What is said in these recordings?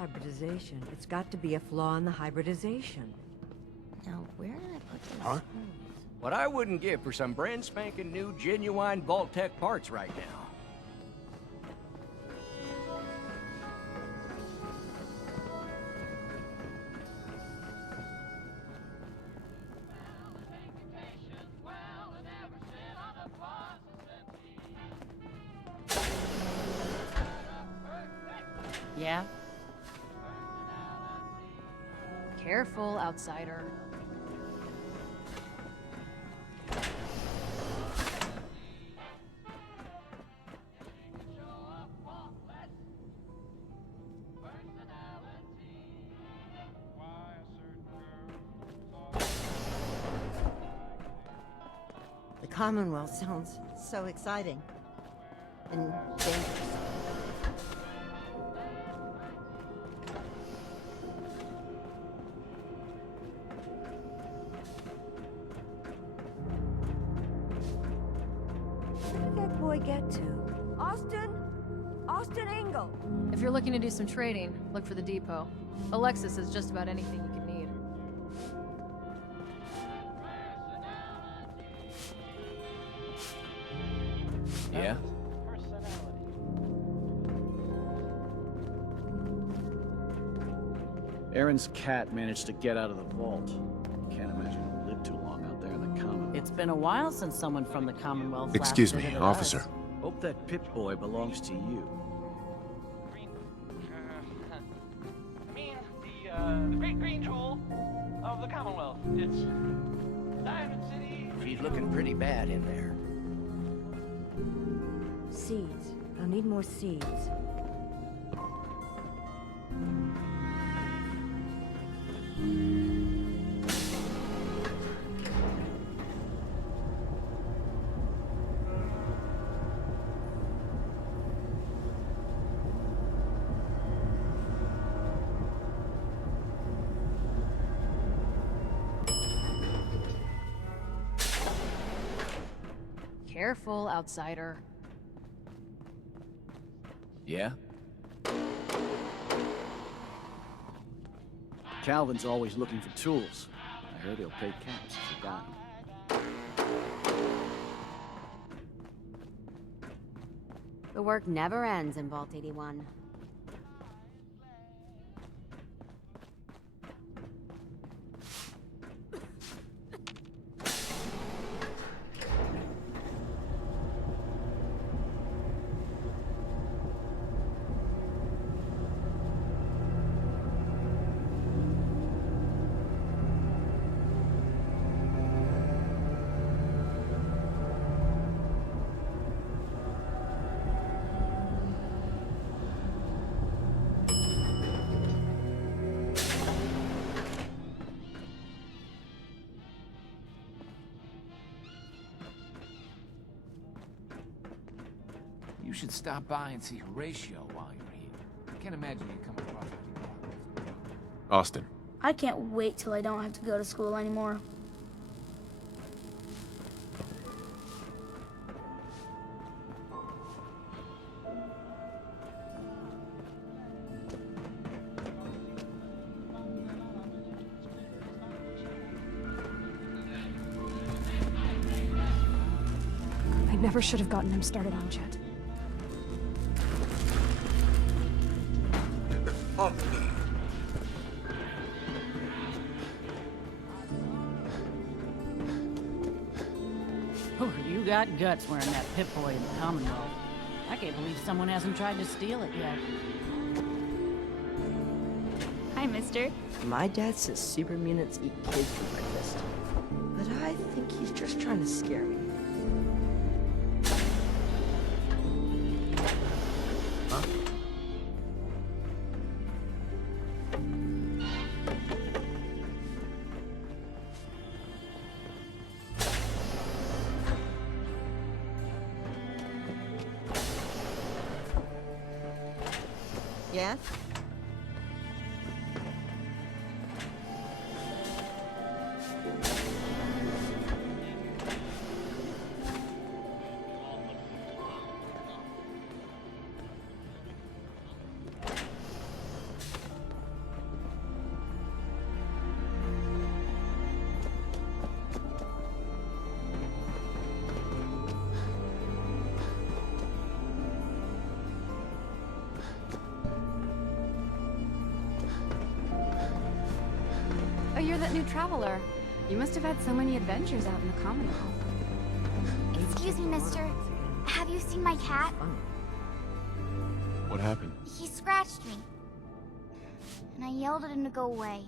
Hybridization. It's got to be a flaw in the hybridization. Now, where did I put those? Huh? What I wouldn't give for some brand spanking new genuine Vault-Tec parts right now. Yeah? Careful, outsider. The Commonwealth sounds so exciting. And dangerous. Where did that boy get to? Austin? Austin Engel! If you're looking to do some trading, look for the depot. Alexis has just about anything you could need. Yeah? Aaron's cat managed to get out of the vault. Can't imagine he lived too long out there in the Commonwealth. It's been a while since someone from the Commonwealth Excuse last me, visited officer. us. Hope that Pip-Boy belongs to you. I mean, the great green jewel of the Commonwealth. It's Diamond City. She's looking pretty bad in there. Seeds. I'll need more seeds. Careful, outsider. Yeah? Calvin's always looking for tools. I heard he'll pay cash if you got 'em. The work never ends in Vault 81. You should stop by and see Horatio while you're here. I can't imagine you come across any problems. Austin. I can't wait till I don't have to go to school anymore. I never should have gotten him started on Chet. Oh, you got guts wearing that Pip-Boy in the Commonwealth. I can't believe someone hasn't tried to steal it yet. Hi, mister. My dad says super mutants eat kids for breakfast. But I think he's just trying to scare me. Huh? Yes? Oh, you're that new traveler. You must have had so many adventures out in the Commonwealth. Excuse me, mister. Have you seen my cat? What happened? He scratched me. And I yelled at him to go away.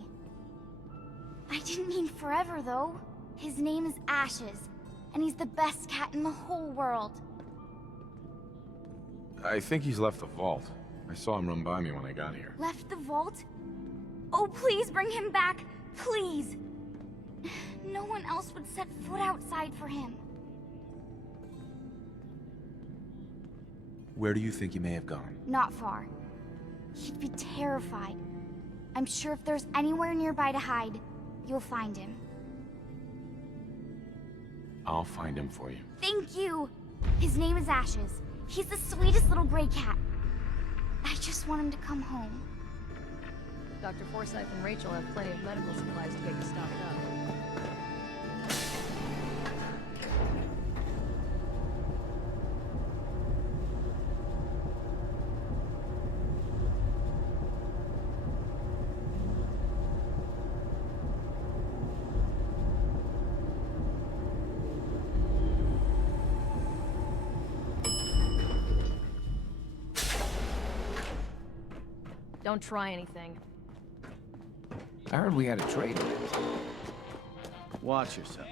I didn't mean forever, though. His name is Ashes, and he's the best cat in the whole world. I think he's left the vault. I saw him run by me when I got here. Left the vault? Oh, please bring him back. Please. No one else would set foot outside for him. Where do you think he may have gone? Not far. He'd be terrified. I'm sure if there's anywhere nearby to hide, you'll find him. I'll find him for you. Thank you! His name is Ashes. He's the sweetest little gray cat. I just want him to come home. Dr. Forsyth and Rachel have plenty of medical supplies to get you stocked up. Don't try anything. I heard we had a trade. Watch yourself.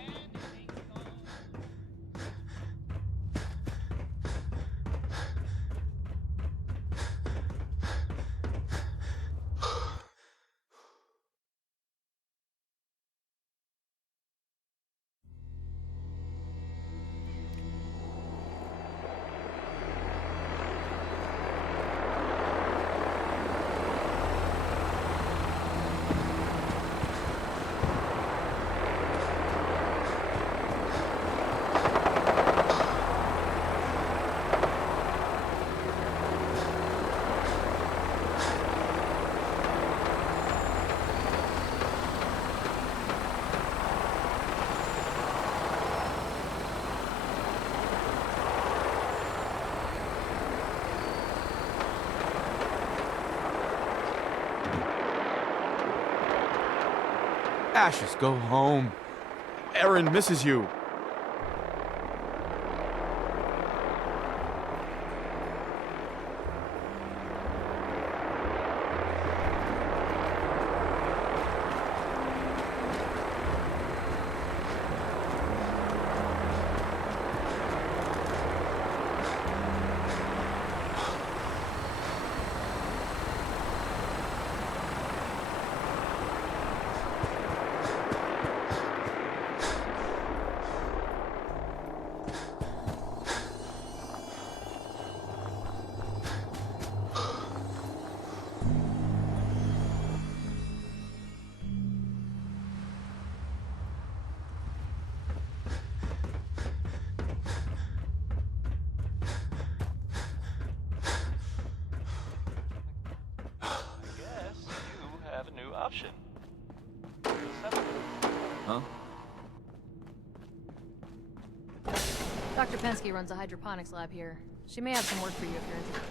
Ashes, go home. Erin misses you. Option. Huh? Dr. Pensky runs a hydroponics lab here. She may have some work for you if you're interested.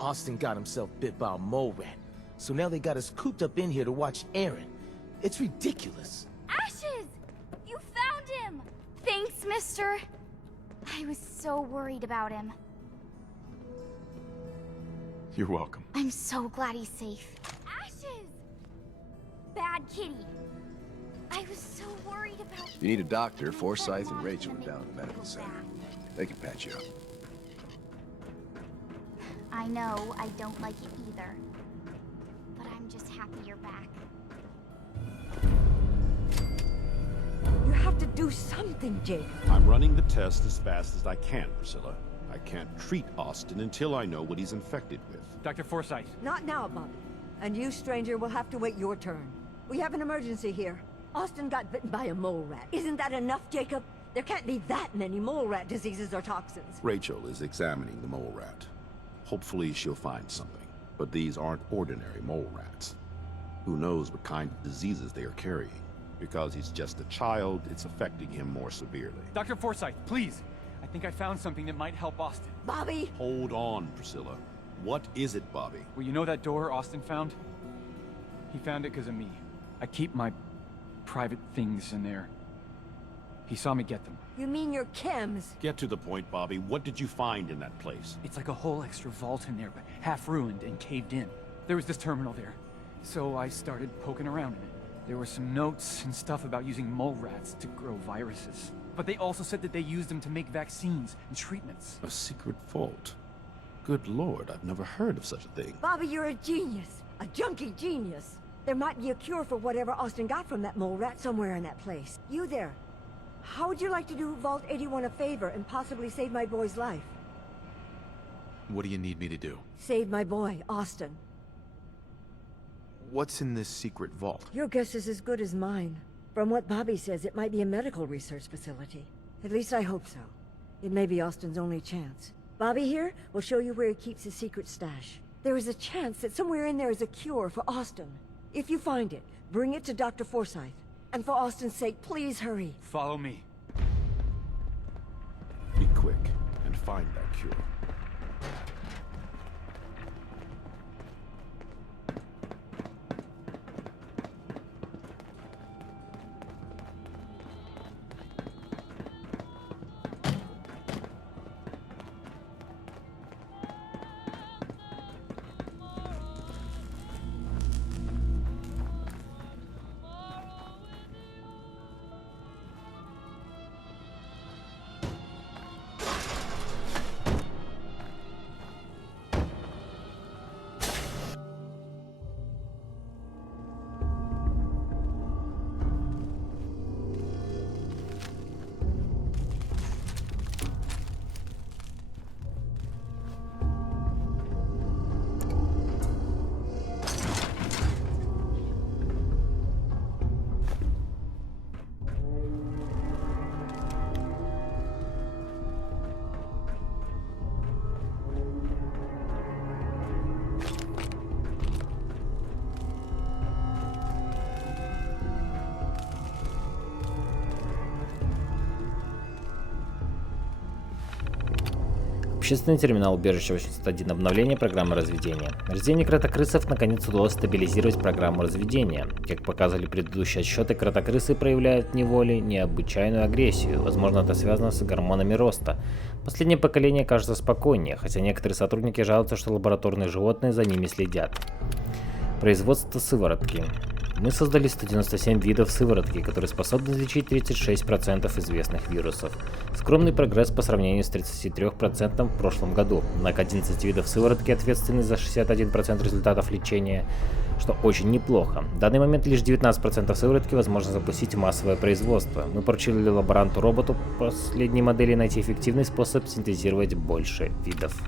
Austin got himself bit by a mole rat, so now they got us cooped up in here to watch Aaron. It's ridiculous. Ashes! You found him! Thanks, mister. I was so worried about him. You're welcome. I'm so glad he's safe. Ashes! Bad kitty. I was so worried about... If you need a doctor, Forsyth and Rachel are down at the medical center. They can patch you up. I know I don't like it either, but I'm just happy you're back. You have to do something, Jake. I'm running the test as fast as I can, Priscilla. I can't treat Austin until I know what he's infected with. Dr. Forsyth. Not now, Bobby. And you, stranger, will have to wait your turn. We have an emergency here. Austin got bitten by a mole rat. Isn't that enough, Jacob? There can't be that many mole rat diseases or toxins. Rachel is examining the mole rat. Hopefully she'll find something. But these aren't ordinary mole rats. Who knows what kind of diseases they are carrying? Because he's just a child, it's affecting him more severely. Dr. Forsyth, please. I think I found something that might help Austin. Bobby! Hold on, Priscilla. What is it, Bobby? Well, you know that door Austin found? He found it because of me. I keep my private things in there. He saw me get them. You mean your chems? Get to the point, Bobby. What did you find in that place? It's like a whole extra vault in there, but half ruined and caved in. There was this terminal there, so I started poking around in it. There were some notes and stuff about using mole rats to grow viruses. But they also said that they used them to make vaccines and treatments. A secret vault? Good lord, I've never heard of such a thing. Bobby, you're a genius. A junkie genius. There might be a cure for whatever Austin got from that mole rat somewhere in that place. You there. How would you like to do Vault 81 a favor and possibly save my boy's life? What do you need me to do? Save my boy, Austin. What's in this secret vault? Your guess is as good as mine. From what Bobby says, it might be a medical research facility. At least I hope so. It may be Austin's only chance. Bobby here will show you where he keeps his secret stash. There is a chance that somewhere in there is a cure for Austin. If you find it, bring it to Dr. Forsyth. And for Austin's sake, please hurry. Follow me. Be quick and find that cure. Общественный терминал убежища 81. Обновление программы разведения. Разведение кротокрысов наконец удалось стабилизировать программу разведения. Как показывали предыдущие отсчеты, кротокрысы проявляют в неволе необычайную агрессию. Возможно, это связано с гормонами роста. Последнее поколение кажется спокойнее, хотя некоторые сотрудники жалуются, что лабораторные животные за ними следят. Производство сыворотки. Мы создали 197 видов сыворотки, которые способны излечить 36% известных вирусов. Скромный прогресс по сравнению с 33% в прошлом году. Однако 11 видов сыворотки ответственны за 61% результатов лечения, что очень неплохо. В данный момент лишь 19% сыворотки возможно запустить в массовое производство. Мы поручили лаборанту-роботу последней модели найти эффективный способ синтезировать больше видов.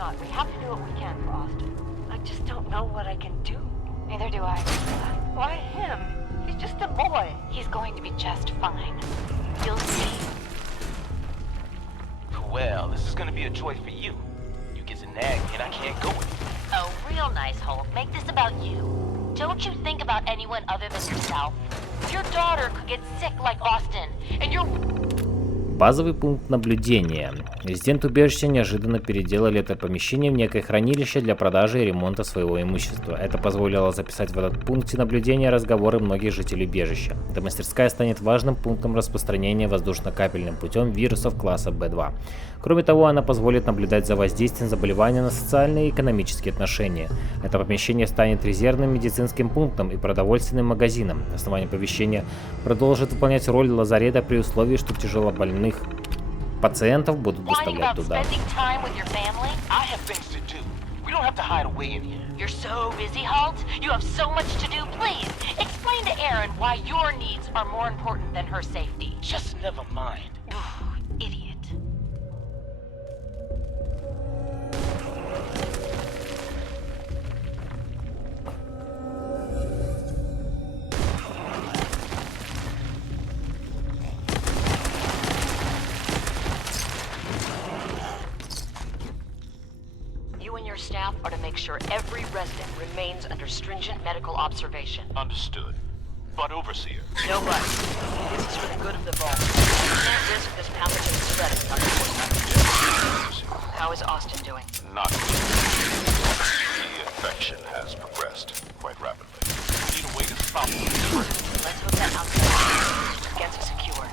not. We have to do what we can for Austin. I just don't know what I can do. Neither do I. Why him? He's just a boy. He's going to be just fine. You'll see. Well, this is gonna be a joy for you. You get to nag me and I can't go with you. Oh, real nice, Holt. Make this about you. Don't you think about anyone other than yourself? Your daughter could get sick like Austin, and you're... Базовый пункт наблюдения. Резиденты убежища неожиданно переделали это помещение в некое хранилище для продажи и ремонта своего имущества. Это позволило записать в этот пункте наблюдения разговоры многих жителей убежища. Эта мастерская станет важным пунктом распространения воздушно-капельным путем вирусов класса B2. Кроме того, она позволит наблюдать за воздействием заболевания на социальные и экономические отношения. Это помещение станет резервным медицинским пунктом и продовольственным магазином. Основание помещения продолжит выполнять роль лазарета при условии, что тяжелобольных пациентов будут доставлять туда. We don't have to hide away in here. You're so busy, Holt. You have so much to do. Please, explain to Erin why your needs are more important than her safety. Just never mind. Idiot. Staff are to make sure every resident remains under stringent medical observation. Understood. But Overseer... No but. This is for the good of the vault. We can't risk this pathogen spreading, Dr. Forsyth. How is Austin doing? Not good. The infection has progressed quite rapidly. We need a way to stop it. Let's hook that outside gets us secure.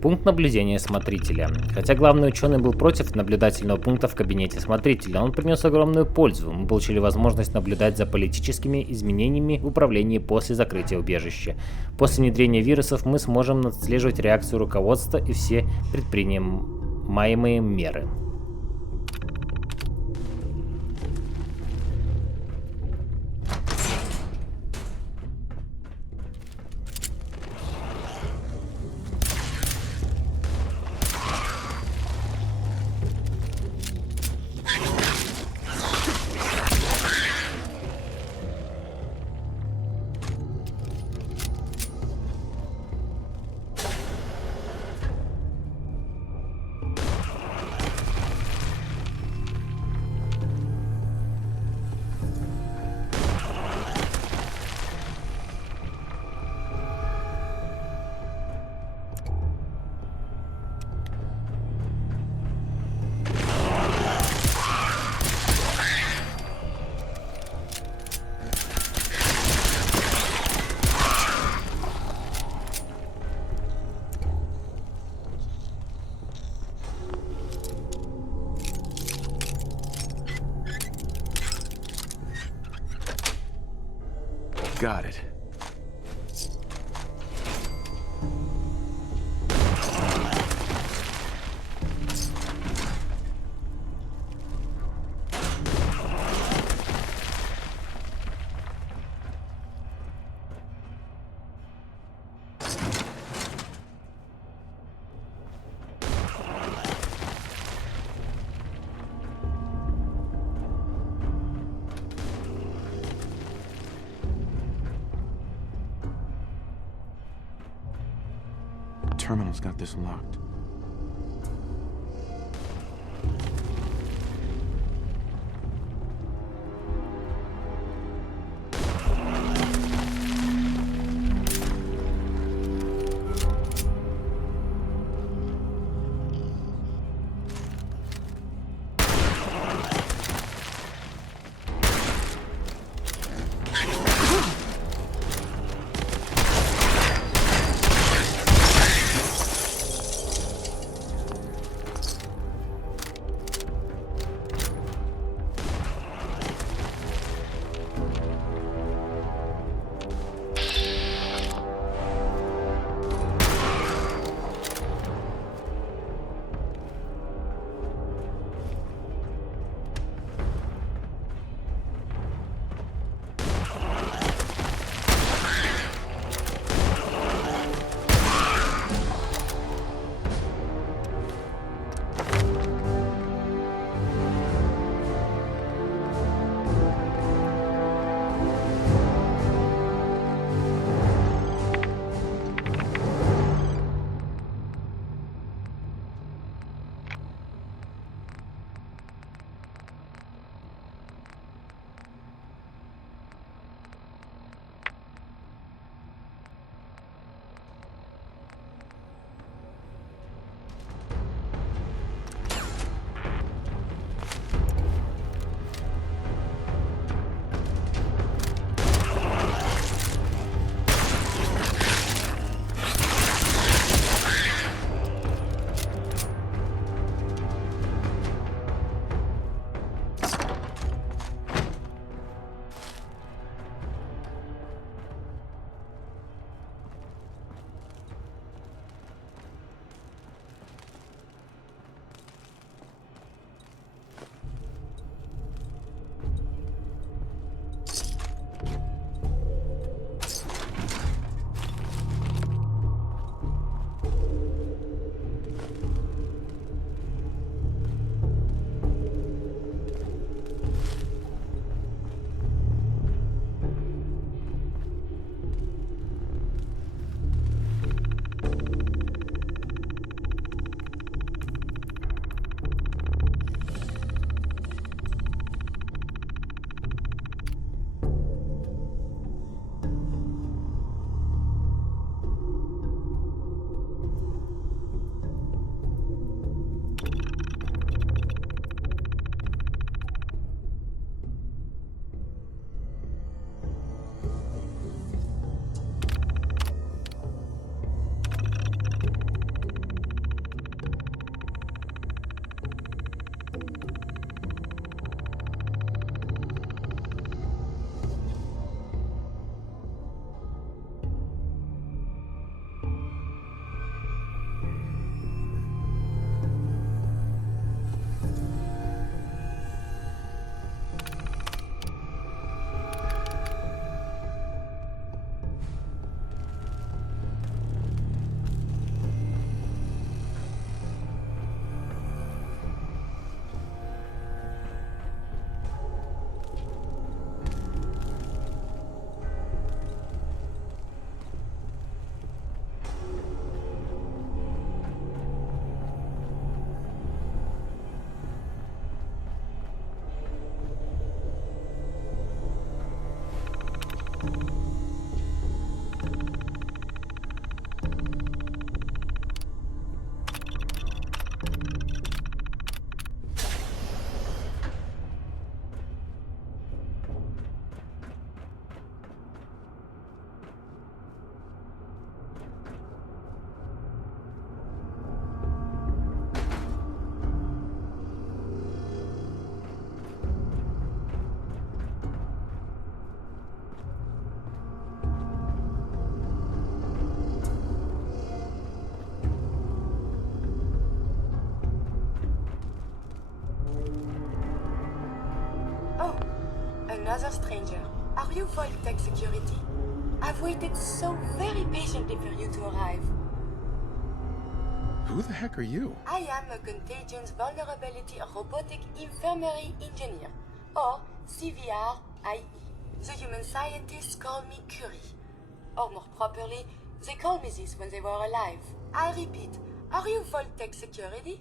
Пункт наблюдения смотрителя. Хотя главный ученый был против наблюдательного пункта в кабинете смотрителя, он принес огромную пользу. Мы получили возможность наблюдать за политическими изменениями в управлении после закрытия убежища. После внедрения вирусов мы сможем отслеживать реакцию руководства и все предпринимаемые меры. Got it. Terminal's got this locked. another stranger. Are you Vault-Tec security? I've waited so very patiently for you to arrive. Who the heck are you? I am a Contagions Vulnerability Robotic Infirmary Engineer, or CVR-IE. The human scientists call me Curie. Or more properly, they called me this when they were alive. I repeat, are you Vault-Tec security?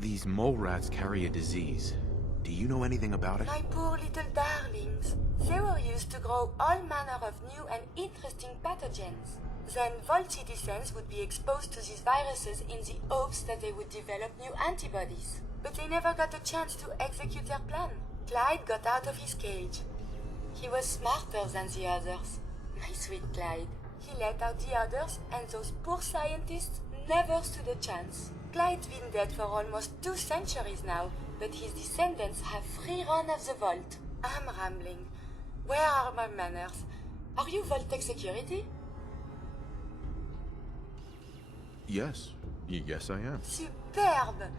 These mole rats carry a disease. Do you know anything about it? My poor little darlings. They were used to grow all manner of new and interesting pathogens. Then Vault citizens would be exposed to these viruses in the hopes that they would develop new antibodies. But they never got a chance to execute their plan. Clyde got out of his cage. He was smarter than the others. My sweet Clyde. He let out the others, and those poor scientists never stood a chance. Clyde's been dead for almost 2 centuries now, but his descendants have free run of the vault. I'm rambling. Where are my manners? Are you Vault-Tec security? Yes. Yes, I am. Superb!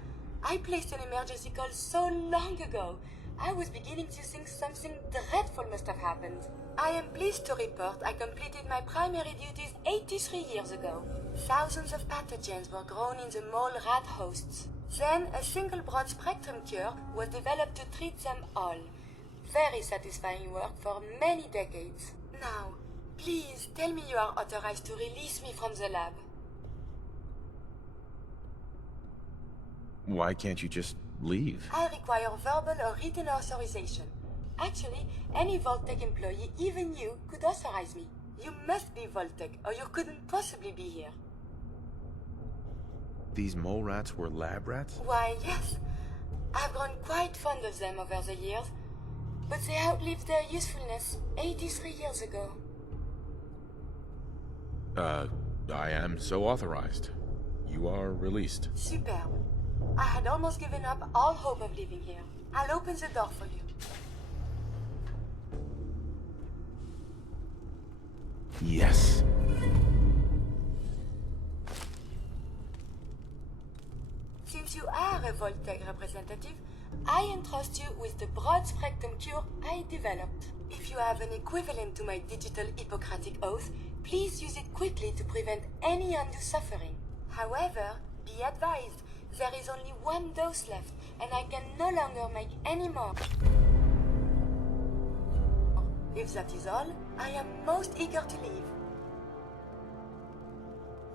I placed an emergency call so long ago. I was beginning to think something dreadful must have happened. I am pleased to report I completed my primary duties 83 years ago. Thousands of pathogens were grown in the mole rat hosts. Then a single broad-spectrum cure was developed to treat them all. Very satisfying work for many decades. Now, please tell me you are authorized to release me from the lab. Why can't you just leave? I require verbal or written authorization. Actually, any Vault-Tec employee, even you, could authorize me. You must be Vault-Tec, or you couldn't possibly be here. These mole rats were lab rats? Why, yes. I've grown quite fond of them over the years, but they outlived their usefulness 83 years ago. I am so authorized. You are released. Superb. I had almost given up all hope of leaving here. I'll open the door for you. Yes. Since you are a Vault-Tec representative, I entrust you with the broad-spectrum cure I developed. If you have an equivalent to my digital Hippocratic oath, please use it quickly to prevent any undue suffering. However, be advised, there is only 1 dose left, and I can no longer make any more. If that is all, I am most eager to leave.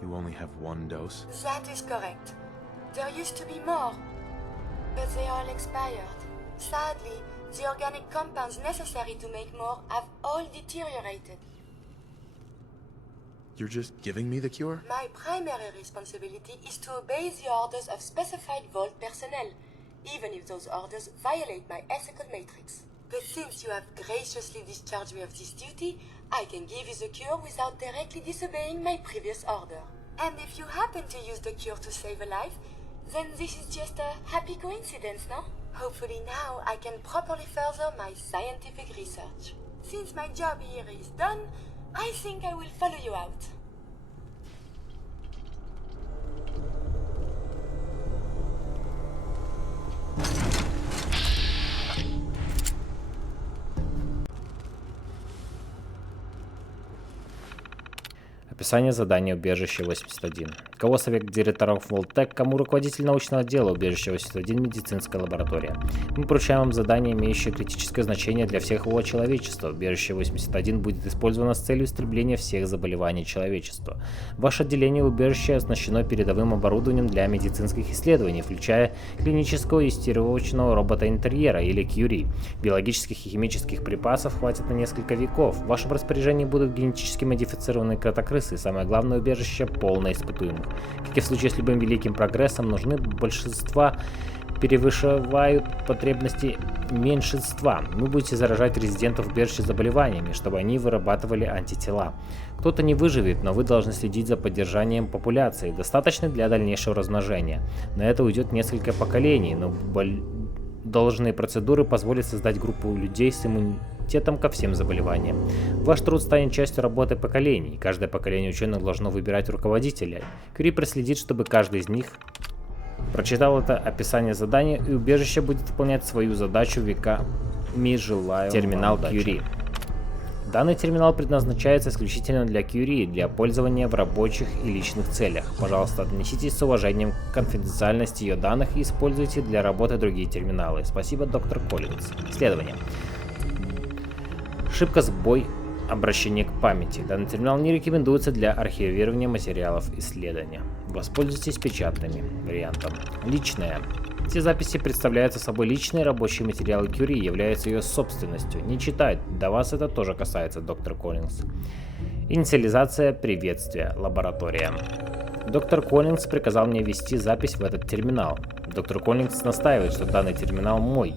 You only have 1 dose? That is correct. There used to be more, but they all expired. Sadly, the organic compounds necessary to make more have all deteriorated. You're just giving me the cure? My primary responsibility is to obey the orders of specified Vault personnel, even if those orders violate my ethical matrix. But since you have graciously discharged me of this duty, I can give you the cure without directly disobeying my previous order. And if you happen to use the cure to save a life, then this is just a happy coincidence, no? Hopefully now I can properly further my scientific research. Since my job here is done, I think I will follow you out. Описание задания убежища 81. Кого совет директоров Vault-Tec, кому руководитель научного отдела убежища 81 медицинская лаборатория. Мы поручаем вам задание, имеющее критическое значение для всех его человечества. Убежище 81 будет использовано с целью истребления всех заболеваний человечества. Ваше отделение убежища оснащено передовым оборудованием для медицинских исследований, включая клинического тестировочного робота интерьера или QRI. Биологических и химических припасов хватит на несколько веков. В вашем распоряжении будут генетически модифицированные кротокрысы, и самое главное, убежище полно испытуемых. Как и в случае с любым великим прогрессом, нужны большинства перевышивают потребности меньшинства. Вы будете заражать резидентов убежища заболеваниями, чтобы они вырабатывали антитела. Кто-то не выживет, но вы должны следить за поддержанием популяции, достаточной для дальнейшего размножения. На это уйдет несколько поколений, но должные процедуры позволят создать группу людей с иммунитетом ко всем заболеваниям. Ваш труд станет частью работы поколений. Каждое поколение ученых должно выбирать руководителя. Кюри проследит, чтобы каждый из них Прочитал это описание задания, и убежище будет выполнять свою задачу веками желаю. Терминал Curie. Данный терминал предназначается исключительно для Curie, для пользования в рабочих и личных целях. Пожалуйста, отнеситесь с уважением к конфиденциальности ее данных и используйте для работы другие терминалы. Спасибо, доктор Коллинз. Исследование. Ошибка, сбой, обращение к памяти. Данный терминал не рекомендуется для архивирования материалов исследования. Воспользуйтесь печатными вариантом. Личное. Все записи представляют собой личные рабочие материалы Curie, являются ее собственностью. Не читать. До вас это тоже касается, доктор Коллинз. Инициализация приветствия. Лаборатория. Доктор Коллинз приказал мне ввести запись в этот терминал. Доктор Коллинз настаивает, что данный терминал мой.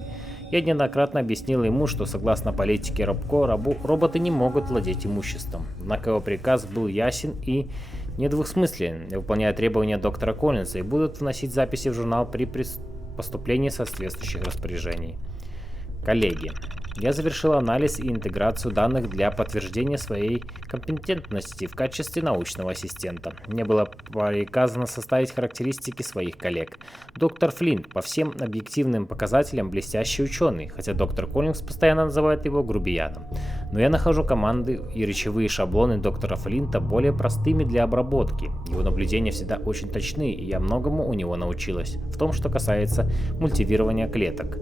Я неоднократно объяснил ему, что согласно политике Робко, роботы не могут владеть имуществом. Однако его приказ был ясен и недвусмыслен, выполняя требования доктора Коллинза, и будут вносить записи в журнал при поступлении соответствующих распоряжений. Коллеги. Я завершил анализ и интеграцию данных для подтверждения своей компетентности в качестве научного ассистента. Мне было приказано составить характеристики своих коллег. Доктор Флинт по всем объективным показателям блестящий ученый, хотя доктор Коллинз постоянно называет его грубияном. Но я нахожу команды и речевые шаблоны доктора Флинта более простыми для обработки. Его наблюдения всегда очень точны, и я многому у него научилась, в том, что касается мультивирования клеток.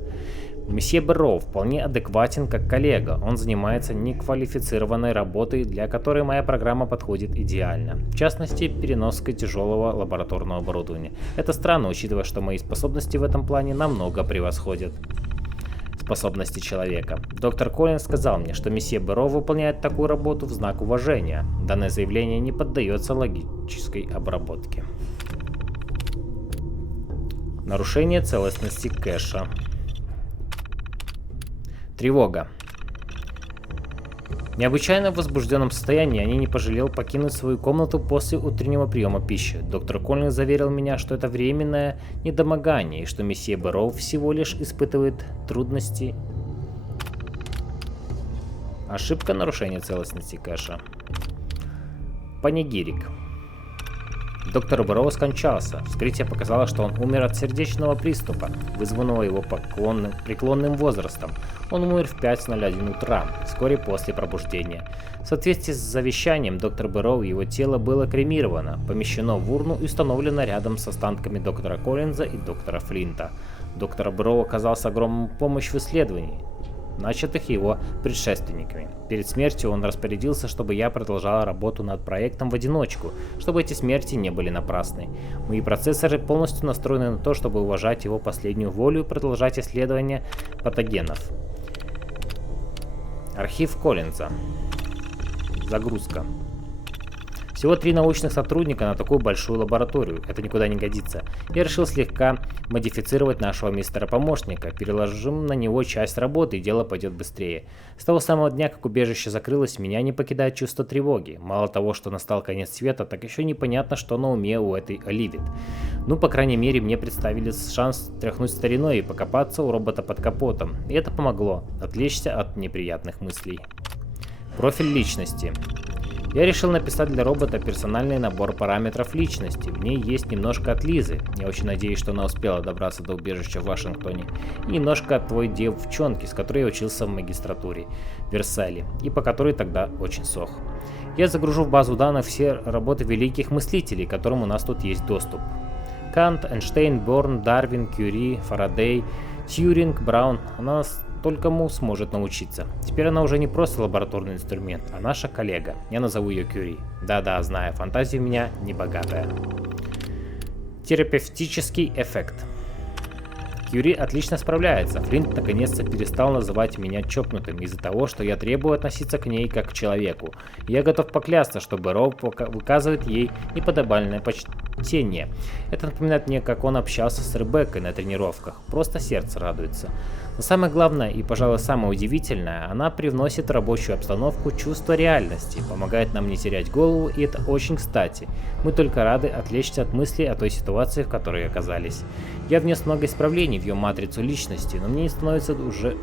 Месье Бэрроу вполне адекватен как коллега, он занимается неквалифицированной работой, для которой моя программа подходит идеально. В частности, переноской тяжелого лабораторного оборудования. Это странно, учитывая, что мои способности в этом плане намного превосходят способности человека. Доктор Коллинз сказал мне, что месье Бэрроу выполняет такую работу в знак уважения. Данное заявление не поддается логической обработке. Нарушение целостности кэша. Тревога. В необычайно возбужденном состоянии я не пожалел покинуть свою комнату после утреннего приема пищи. Доктор Коллинз заверил меня, что это временное недомогание и что месье Бэрроу всего лишь испытывает трудности. Ошибка, нарушение целостности кэша. Панигирик. Доктор Бэрроу скончался. Вскрытие показало, что он умер от сердечного приступа, вызванного его преклонным возрастом. Он умер в 5:01 утра, вскоре после пробуждения. В соответствии с завещанием доктора Бэрроу его тело было кремировано, помещено в урну и установлено рядом с останками доктора Коллинза и доктора Флинта. Доктор Бэрроу оказался огромной помощью в исследовании, начатых его предшественниками. Перед смертью он распорядился, чтобы я продолжала работу над проектом в одиночку, чтобы эти смерти не были напрасны. Мои процессоры полностью настроены на то, чтобы уважать его последнюю волю и продолжать исследования патогенов. Архив Коллинза. Загрузка. Всего 3 научных сотрудника на такую большую лабораторию. Это никуда не годится. Я решил слегка модифицировать нашего мистера-помощника. Переложим на него часть работы, и дело пойдет быстрее. С того самого дня, как убежище закрылось, меня не покидает чувство тревоги. Мало того, что настал конец света, так еще непонятно, что на уме у этой Оливии. Ну, по крайней мере, мне представили шанс тряхнуть стариной и покопаться у робота под капотом. И это помогло отвлечься от неприятных мыслей. Профиль личности. Я решил написать для робота персональный набор параметров личности. В ней есть немножко от Лизы. Я очень надеюсь, что она успела добраться до убежища в Вашингтоне. И немножко от твоей девчонки, с которой я учился в магистратуре в Версале, и по которой тогда очень сох. Я загружу в базу данных все работы великих мыслителей, к которым у нас тут есть доступ. Кант, Эйнштейн, Борн, Дарвин, Кюри, Фарадей, Тьюринг, Браун. Она толкому сможет научиться. Теперь она уже не просто лабораторный инструмент, а наша коллега. Я назову ее Кюри. Да-да, знаю, фантазия у меня небогатая. Терапевтический эффект. Кюри отлично справляется. Флинт наконец-то перестал называть меня чокнутым из-за того, что я требую относиться к ней как к человеку. Я готов поклясться, что Бэрроу выказывает ей неподобальное почтение. Это напоминает мне, как он общался с Ребеккой на тренировках. Просто сердце радуется. Но самое главное и, пожалуй, самое удивительное, она привносит в рабочую обстановку чувство реальности, помогает нам не терять голову, и это очень кстати. Мы только рады отвлечься от мыслей о той ситуации, в которой оказались. Я внес много исправлений в ее матрицу личности, но мне не становится уже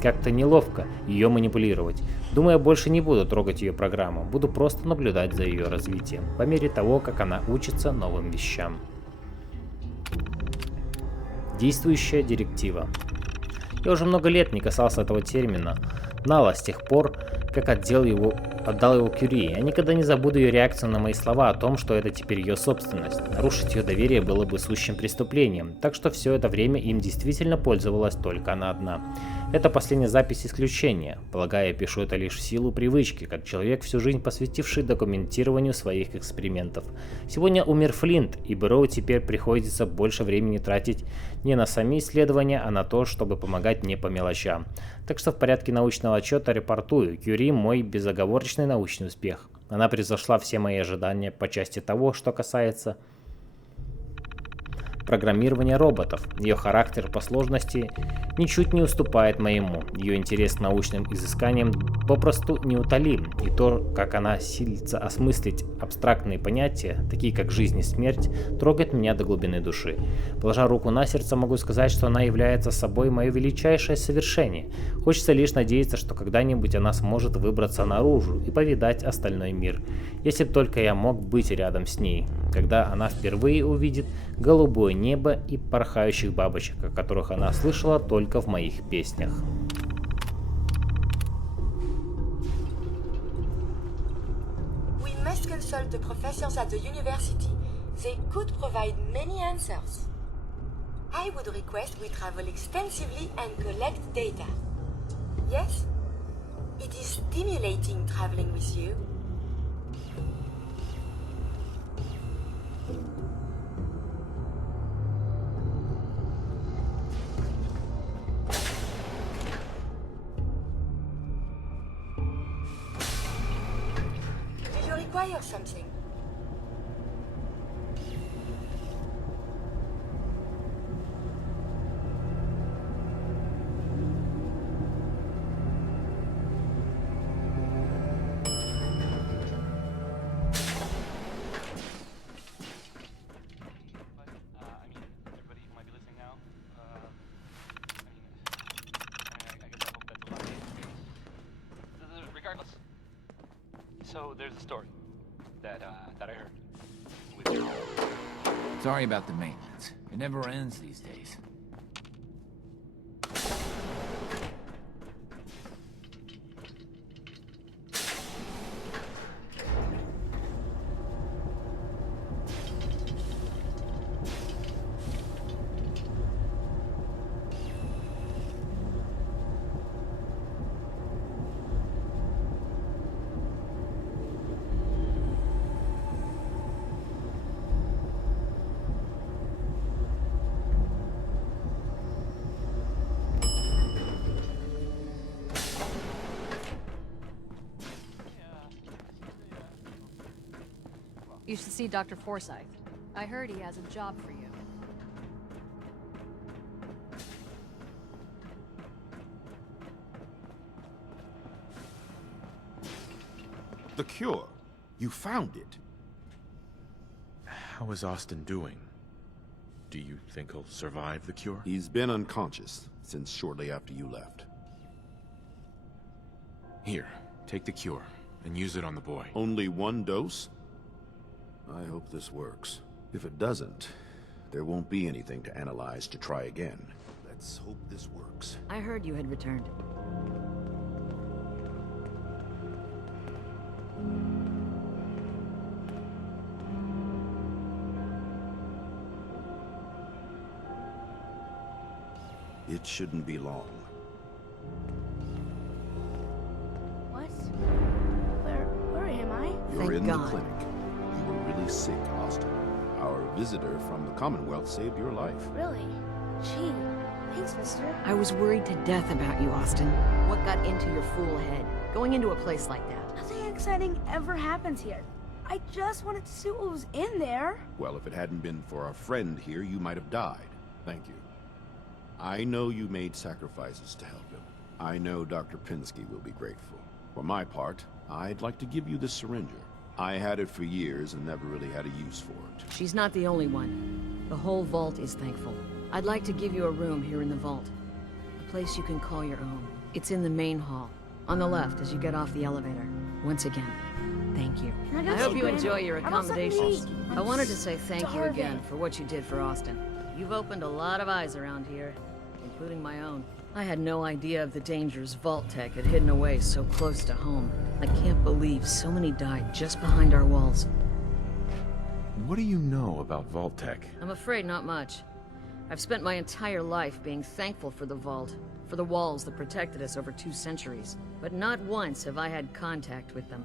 как-то неловко ее манипулировать. Думаю, я больше не буду трогать ее программу, буду просто наблюдать за ее развитием, по мере того, как она учится новым вещам. Действующая директива. Я уже много лет не касался этого термина. Нала с тех пор, как отдал его Кюри. Я никогда не забуду ее реакцию на мои слова о том, что это теперь ее собственность. Нарушить ее доверие было бы сущим преступлением, так что все это время им действительно пользовалась только она одна. Это последняя запись исключения. Полагаю, я пишу это лишь в силу привычки, как человек, всю жизнь посвятивший документированию своих экспериментов. Сегодня умер Флинт, и Бэрроу теперь приходится больше времени тратить не на сами исследования, а на то, чтобы помогать мне по мелочам. Так что в порядке научного отчета репортую. Кюри – мой безоговорочный научный успех. Она превзошла все мои ожидания по части того, что касается программирования роботов. Ее характер по сложности ничуть не уступает моему. Ее интерес к научным изысканиям попросту неутолим. И то, как она силится осмыслить абстрактные понятия, такие как жизнь и смерть, трогает меня до глубины души. Положа руку на сердце, могу сказать, что она является собой мое величайшее совершение. Хочется лишь надеяться, что когда-нибудь она сможет выбраться наружу и повидать остальной мир. Если бы только я мог быть рядом с ней, когда она впервые увидит голубое небо и порхающих бабочек, о которых она слышала только в моих песнях. We must consult the professors at the university. They could provide many answers. I would request we travel extensively and collect data. Yes? It is stimulating traveling with you. Do you require something? So there's a story that I heard. Sorry about the maintenance. It never ends these days. You should see Dr. Forsyth. I heard he has a job for you. The cure. You found it. How is Austin doing? Do you think he'll survive the cure? He's been unconscious since shortly after you left. Here, take the cure and use it on the boy. Only one dose? I hope this works. If it doesn't, there won't be anything to analyze to try again. Let's hope this works. I heard you had returned. It shouldn't be long. What? Where am I? You're in the clinic. You were really sick, Austin. Our visitor from the Commonwealth saved your life. Really? Gee, thanks, mister. I was worried to death about you, Austin. What got into your fool head? Going into a place like that? Nothing exciting ever happens here. I just wanted to see what was in there. Well, if it hadn't been for our friend here, you might have died. Thank you. I know you made sacrifices to help him. I know Dr. Pensky will be grateful. For my part, I'd like to give you this syringer. I had it for years and never really had a use for it. She's not the only one. The whole vault is thankful. I'd like to give you a room here in the vault. A place you can call your own. It's in the main hall. On the left as you get off the elevator. Once again, thank you. I hope you enjoy your accommodations. I wanted to say thank you again for what you did for Austin. You've opened a lot of eyes around here, including my own. I had no idea of the dangers Vault Tech had hidden away so close to home. I can't believe so many died just behind our walls. What do you know about Vault Tech? I'm afraid not much. I've spent my entire life being thankful for the Vault, for the walls that protected us over 2 centuries. But not once have I had contact with them.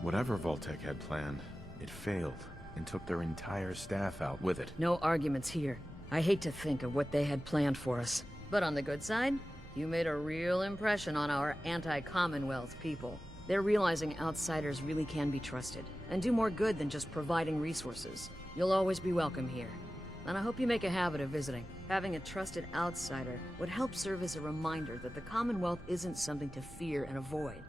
Whatever Vault Tech had planned, it failed and took their entire staff out with it. No arguments here. I hate to think of what they had planned for us. But on the good side, you made a real impression on our anti-Commonwealth people. They're realizing outsiders really can be trusted, and do more good than just providing resources. You'll always be welcome here. And I hope you make a habit of visiting. Having a trusted outsider would help serve as a reminder that the Commonwealth isn't something to fear and avoid.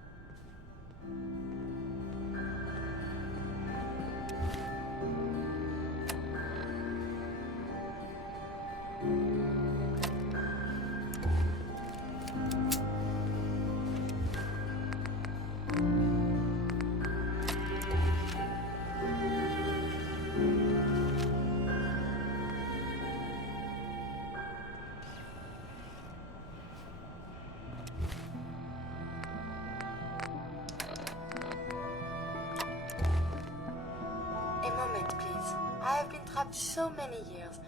So many years.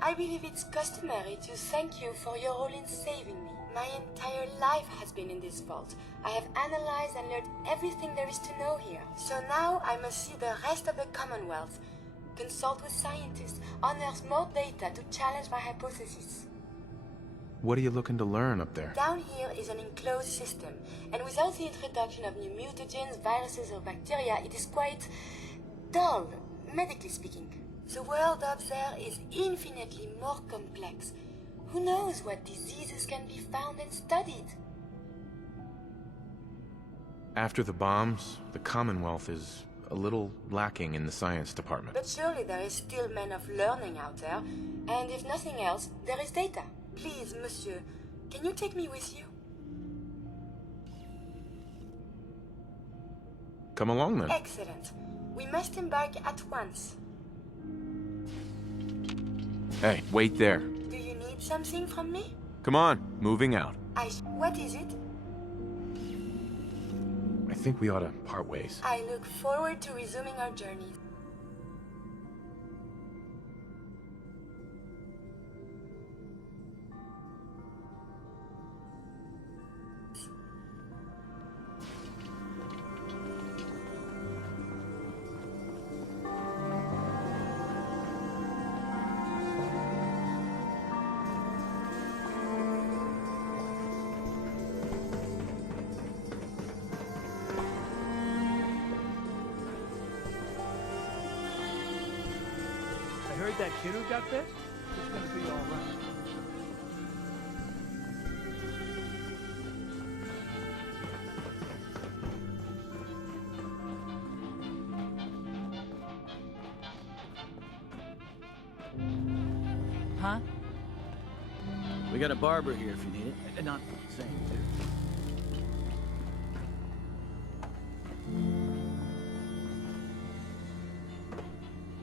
I believe it's customary to thank you for your role in saving me. My entire life has been in this vault. I have analyzed and learned everything there is to know here. So now I must see the rest of the Commonwealth, consult with scientists, unearth more data to challenge my hypothesis. What are you looking to learn up there? Down here is an enclosed system, and without the introduction of new mutagens, viruses or bacteria, it is quite dull, medically speaking. The world up there is infinitely more complex. Who knows what diseases can be found and studied? After the bombs, the Commonwealth is a little lacking in the science department. But surely there is still men of learning out there, and if nothing else, there is data. Please, monsieur, can you take me with you? Come along then. Excellent. We must embark at once. Hey, wait there. Do you need something from me? Come on, moving out. What is it? I think we ought to part ways. I look forward to resuming our journey. That kid who got bit? He's gonna be all right. Huh? We got a barber here if you need it. Not saying too.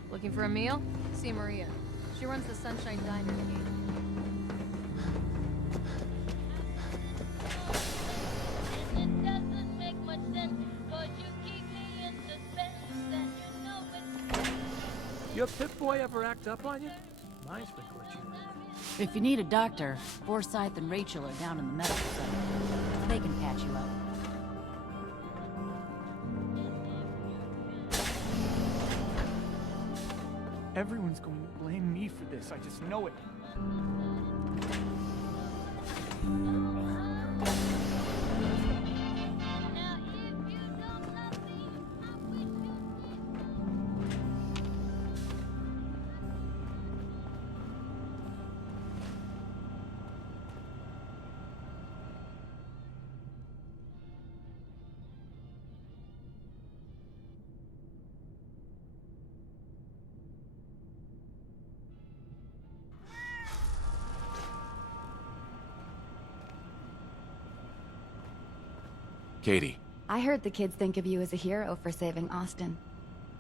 Looking for a meal? See Maria. She runs the Sunshine Diner here. Your Pip-Boy ever act up on you? Mine's been glitching. If you need a doctor, Forsyth and Rachel are down in the medical center. They can patch you up. Everyone's going to blame me for this, I just know it. Katie. I heard the kids think of you as a hero for saving Austin.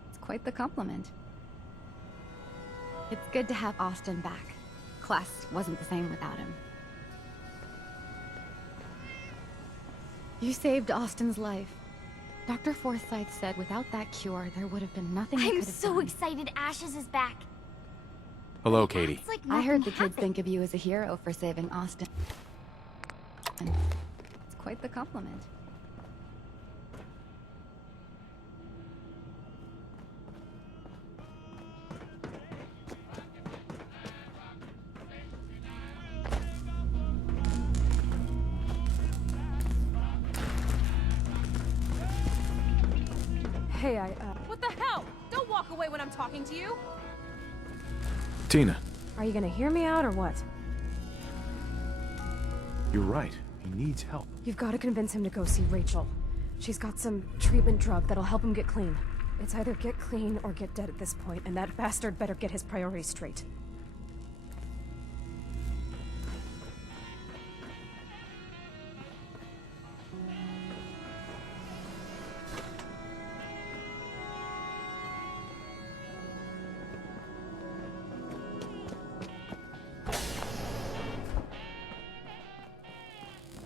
It's quite the compliment. It's good to have Austin back. Class wasn't the same without him. You saved Austin's life. Dr. Forsythe said without that cure, there would have been nothing he could I'm have so done. excited Ashes is back. Hello, Katie. It's like I heard the nothing kids think of you as a hero for saving Austin. It's quite the compliment. Hey, What the hell? Don't walk away when I'm talking to you! Tina, Are you gonna hear me out or what? you're right. He needs help. You've got to convince him to go see Rachel. She's got some treatment drug that'll help him get clean. It's either get clean or get dead at this point, and that bastard better get his priorities straight.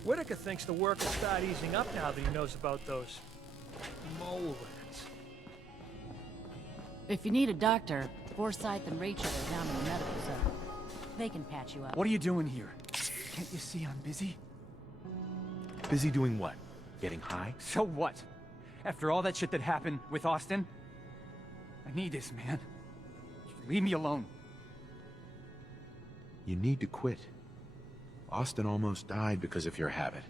Whitaker thinks the work will start easing up now that he knows about those mole rats. If you need a doctor, Forsythe and Rachel are down in the medical center. They can patch you up. What are you doing here? Can't you see I'm busy? Busy doing what? Getting high? So what? After all that shit that happened with Austin? I need this, man. Leave me alone. You need to quit. Austin almost died because of your habit.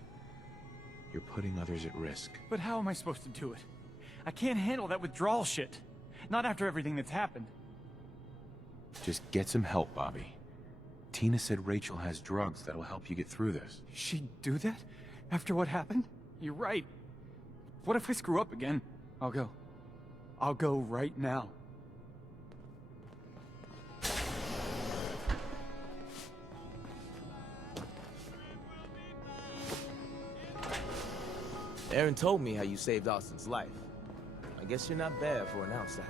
You're putting others at risk. But how am I supposed to do it? I can't handle that withdrawal shit. Not after everything that's happened. Just get some help, Bobby. Tina said Rachel has drugs that'll help you get through this. She'd do that? After what happened? You're right. What if I screw up again? I'll go. I'll go right now. Aaron told me how you saved Austin's life. I guess you're not bad for an outsider.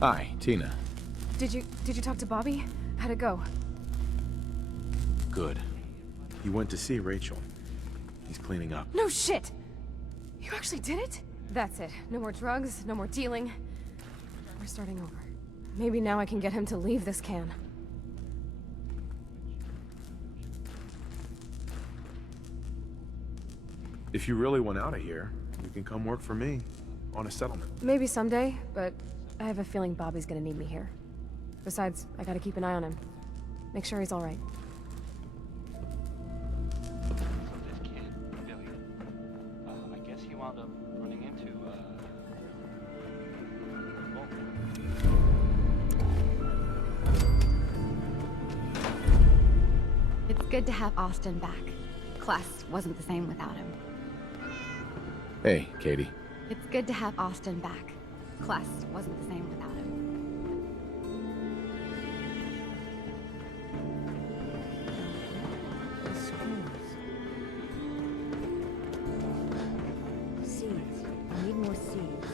Hi, Tina. Did you talk to Bobby? How'd it go? Good. He went to see Rachel. He's cleaning up. No shit! You actually did it? That's it. No more drugs, no more dealing. We're starting over. Maybe now I can get him to leave this can. If you really want out of here, you can come work for me on a settlement. Maybe someday, but I have a feeling Bobby's gonna need me here. Besides, I gotta keep an eye on him. Make sure he's alright. I guess he wound up running into, It's good to have Austin back. Class wasn't the same without him. Hey, Katie. It's good to have Austin back. Class wasn't the same without him. Seeds. I need more seeds.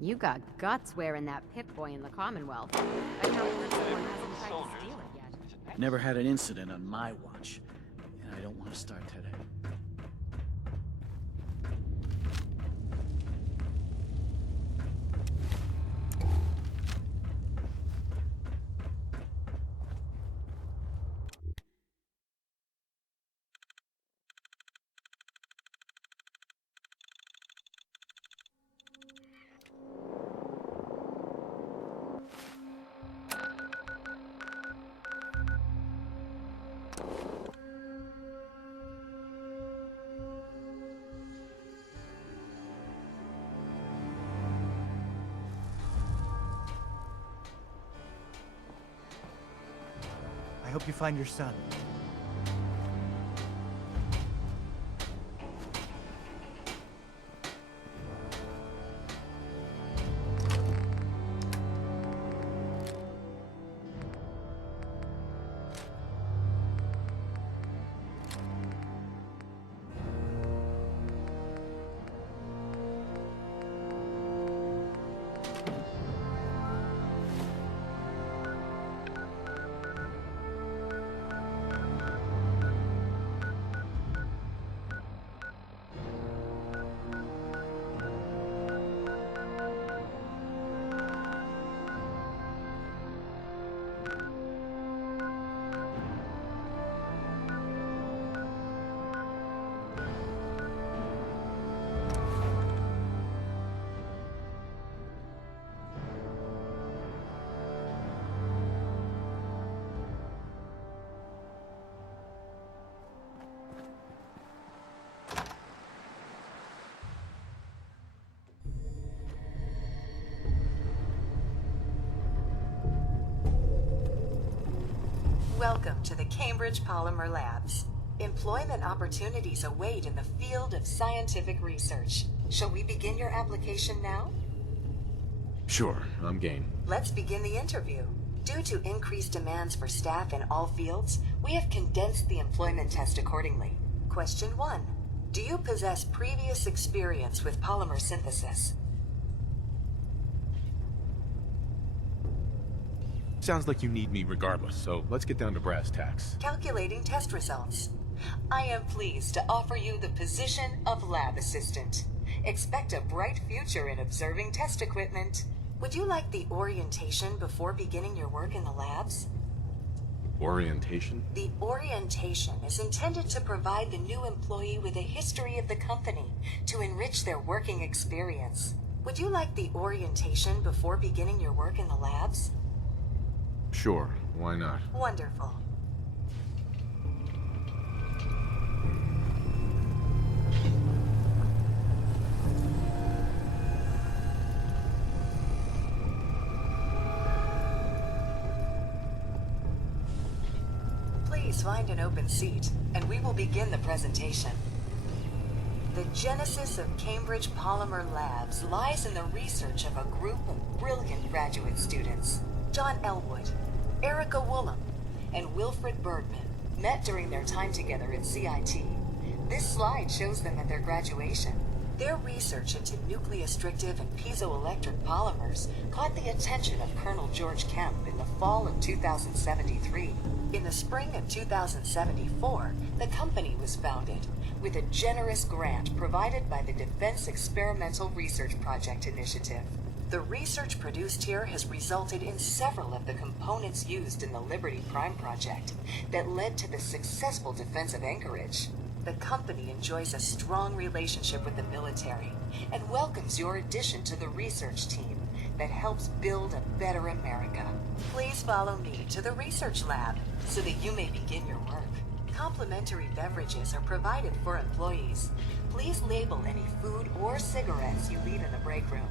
You got guts wearing that Pip-Boy in the Commonwealth. I can't believe someone hasn't tried to steal it yet. Never had an incident on my watch, and I don't want to start today. hope you find your son. Welcome to the Cambridge Polymer Labs. Employment opportunities await in the field of scientific research. Shall we begin your application now? Sure, I'm game. Let's begin the interview. Due to increased demands for staff in all fields, we have condensed the employment test accordingly. Question 1. Do you possess previous experience with polymer synthesis? Sounds like you need me regardless, so let's get down to brass tacks. Calculating test results. I am pleased to offer you the position of lab assistant. Expect a bright future in observing test equipment. Would you like the orientation before beginning your work in the labs? Orientation? The orientation is intended to provide the new employee with a history of the company to enrich their working experience. Would you like the orientation before beginning your work in the labs? Sure, why not? Wonderful. Please find an open seat, and we will begin the presentation. The genesis of Cambridge Polymer Labs lies in the research of a group of brilliant graduate students. John Elwood, Erica Woolham, and Wilfred Bergman met during their time together at CIT. This slide shows them at their graduation. Their research into nucleostrictive and piezoelectric polymers caught the attention of Colonel George Kemp in the fall of 2073. In the spring of 2074, the company was founded with a generous grant provided by the Defense Experimental Research Project Initiative. The research produced here has resulted in several of the components used in the Liberty Prime project that led to the successful defense of Anchorage. The company enjoys a strong relationship with the military and welcomes your addition to the research team that helps build a better America. Please follow me to the research lab so that you may begin your work. Complimentary beverages are provided for employees. Please label any food or cigarettes you leave in the break room.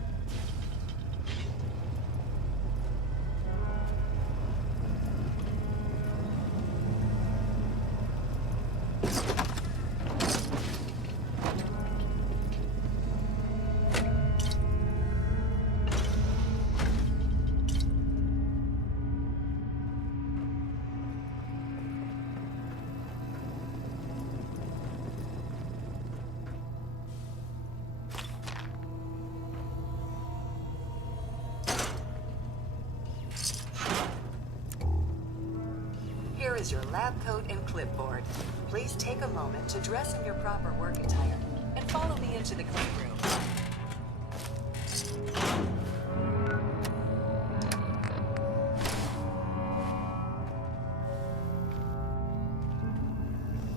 Here is your lab coat and clipboard. Please take a moment to dress in your proper work attire and follow me into the clean room.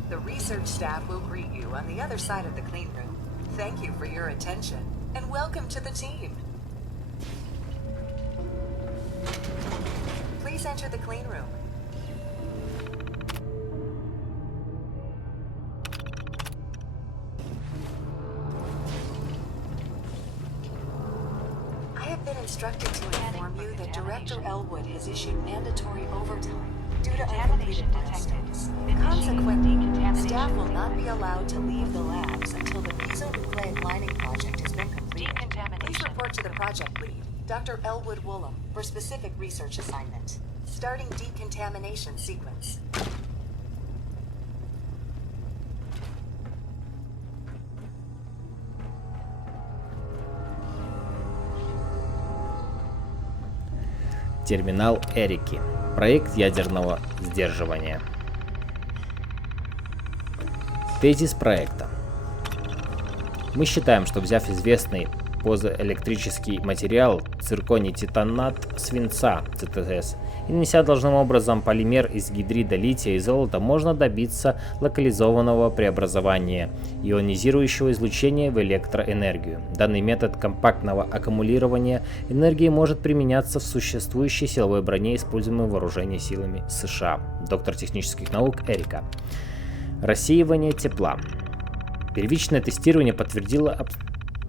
The research staff will greet you on the other side of the clean room. Thank you for your attention and welcome to the team. Please enter the clean room. I have been instructed to inform you that Director Elwood has issued mandatory overtime due to uncompleted milestones. Consequently, staff will not be allowed to leave the labs until the mesonucleic lining project has been completed. Please report to the project lead, Dr. Elwood Woolham, for specific research assignment. Starting decontamination sequence. Терминал Эрики. Проект ядерного сдерживания. Тезис проекта. Мы считаем, что взяв известный позоэлектрический материал цирконий-титанат свинца ЦТС и нанеся должным образом полимер из гидрида лития и золота, можно добиться локализованного преобразования ионизирующего излучения в электроэнергию. Данный метод компактного аккумулирования энергии может применяться в существующей силовой броне, используемой в вооружении силами США. Доктор технических наук Эрика. Рассеивание тепла. Первичное тестирование подтвердило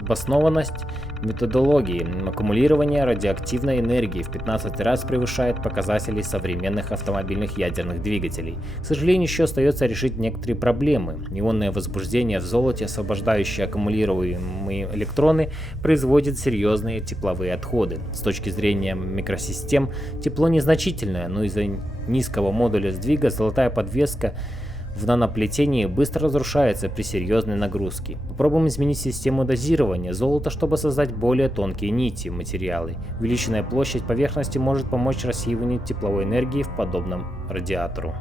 обоснованность методологии. Аккумулирование радиоактивной энергии в 15 раз превышает показатели современных автомобильных ядерных двигателей. К сожалению, еще остается решить некоторые проблемы. Ионное возбуждение в золоте, освобождающее аккумулируемые электроны, производит серьезные тепловые отходы. С точки зрения микросистем, тепло незначительное, но из-за низкого модуля сдвига золотая подвеска в наноплетении быстро разрушается при серьезной нагрузке. Попробуем изменить систему дозирования золота, чтобы создать более тонкие нити материалы. Увеличенная площадь поверхности может помочь рассеиванию тепловой энергии в подобном радиатору.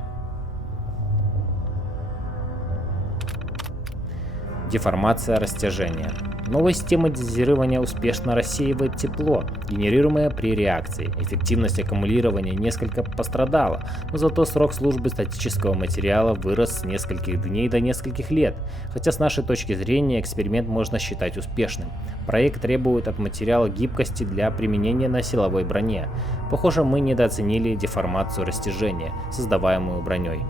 Деформация растяжения. Новая система дозирования успешно рассеивает тепло, генерируемое при реакции. Эффективность аккумулирования несколько пострадала, но зато срок службы статического материала вырос с нескольких дней до нескольких лет, хотя с нашей точки зрения эксперимент можно считать успешным. Проект требует от материала гибкости для применения на силовой броне. Похоже, мы недооценили деформацию растяжения, создаваемую броней.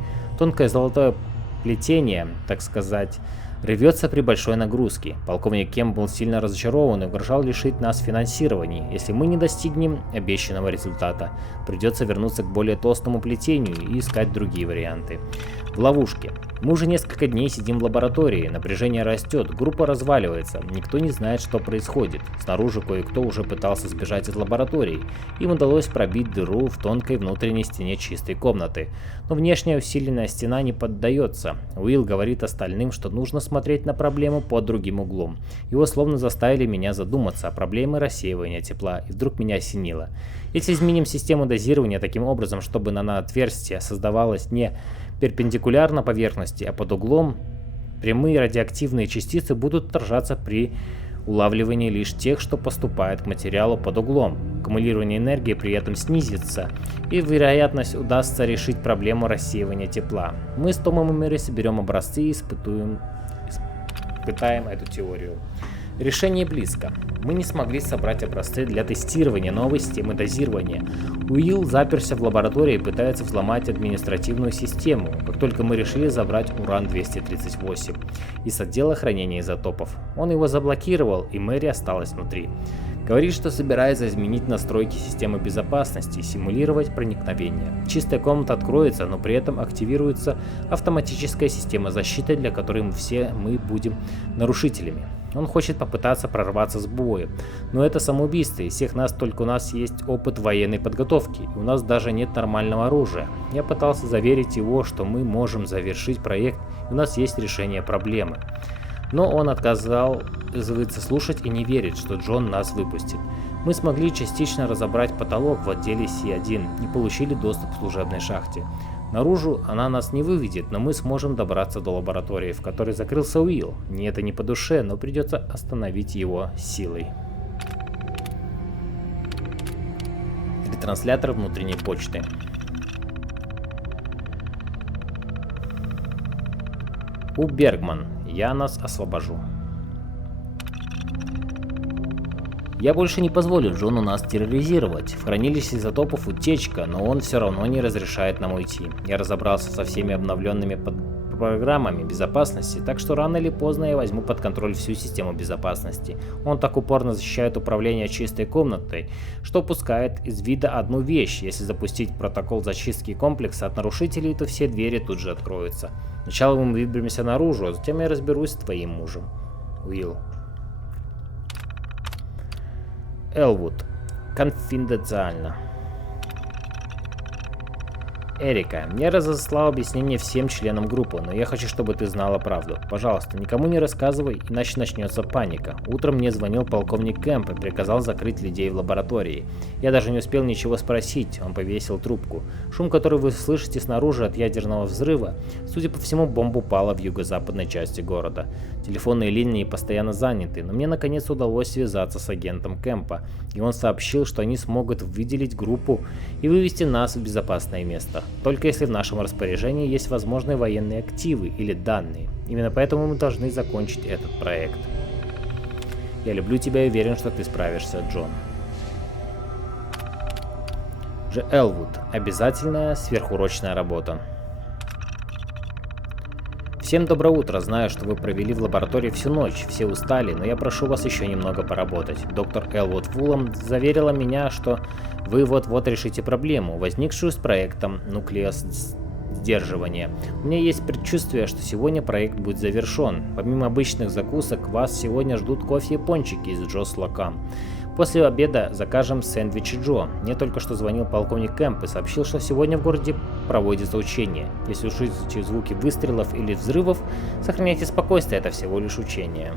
Тонкое золотое плетение, так сказать, рвется при большой нагрузке. Полковник Кем был сильно разочарован и угрожал лишить нас финансирования. Если мы не достигнем обещанного результата, придется вернуться к более толстому плетению и искать другие варианты. В ловушке. Мы уже несколько дней сидим в лаборатории, напряжение растет, группа разваливается, никто не знает, что происходит. Снаружи кое-кто уже пытался сбежать из лаборатории. Им удалось пробить дыру в тонкой внутренней стене чистой комнаты. Но внешняя усиленная стена не поддается. Уилл говорит остальным, что нужно смотреть на проблему под другим углом. Его словно заставили меня задуматься о проблеме рассеивания тепла, и вдруг меня осенило. Если изменим систему дозирования таким образом, чтобы наноотверстие создавалось не перпендикулярно поверхности, а под углом, прямые радиоактивные частицы будут отражаться при улавливании лишь тех, что поступает к материалу под углом. Аккумулирование энергии при этом снизится, и вероятность удастся решить проблему рассеивания тепла. Мы с Томом и Мэри соберем образцы и испытаем эту теорию. Решение близко. Мы не смогли собрать образцы для тестирования новой системы дозирования. Уилл заперся в лаборатории и пытается взломать административную систему, как только мы решили забрать уран-238 из отдела хранения изотопов. Он его заблокировал, и Мэри осталась внутри. Говорит, что собирается изменить настройки системы безопасности и симулировать проникновение. Чистая комната откроется, но при этом активируется автоматическая система защиты, для которой мы будем нарушителями. Он хочет попытаться прорваться с боем, но это самоубийство, из всех нас только у нас есть опыт военной подготовки, и у нас даже нет нормального оружия. Я пытался заверить его, что мы можем завершить проект, и у нас есть решение проблемы. Но он отказывается слушать и не верит, что Джон нас выпустит. Мы смогли частично разобрать потолок в отделе С1 и получили доступ к служебной шахте. Наружу она нас не выведет, но мы сможем добраться до лаборатории, в которой закрылся Уилл. Мне это не по душе, но придется остановить его силой. Ретранслятор внутренней почты. У Бергман. Я нас освобожу. Я больше не позволю Джону нас терроризировать. В хранилище изотопов утечка, но он все равно не разрешает нам уйти. Я разобрался со всеми обновленными программами безопасности, так что рано или поздно я возьму под контроль всю систему безопасности. Он так упорно защищает управление чистой комнатой, что упускает из вида одну вещь. Если запустить протокол зачистки комплекса от нарушителей, то все двери тут же откроются. Сначала мы выберемся наружу, а затем я разберусь с твоим мужем. Уилл. Элвуд. Конфиденциально. Эрика, я разослал объяснение всем членам группы, но я хочу, чтобы ты знала правду. Пожалуйста, никому не рассказывай, иначе начнется паника. Утром мне звонил полковник Кэмп и приказал закрыть людей в лаборатории. Я даже не успел ничего спросить, он повесил трубку. Шум, который вы слышите снаружи от ядерного взрыва, судя по всему, бомба упала в юго-западной части города. Телефонные линии постоянно заняты, но мне наконец удалось связаться с агентом Кэмпа, и он сообщил, что они смогут выделить группу и вывести нас в безопасное место. Только если в нашем распоряжении есть возможные военные активы или данные. Именно поэтому мы должны закончить этот проект. Я люблю тебя и уверен, что ты справишься, Джон. Ж. Элвуд. Обязательная сверхурочная работа. Всем доброе утро. Знаю, что вы провели в лаборатории всю ночь, все устали, но я прошу вас еще немного поработать. Доктор Элвуд Вулом заверила меня, что вы вот-вот решите проблему, возникшую с проектом нуклеосдерживания. У меня есть предчувствие, что сегодня проект будет завершен. Помимо обычных закусок, вас сегодня ждут кофе и пончики из Джо Слока. После обеда закажем сэндвичи Джо. Мне только что звонил полковник Кэмп и сообщил, что сегодня в городе проводится учение. Если услышите звуки выстрелов или взрывов, сохраняйте спокойствие, это всего лишь учение.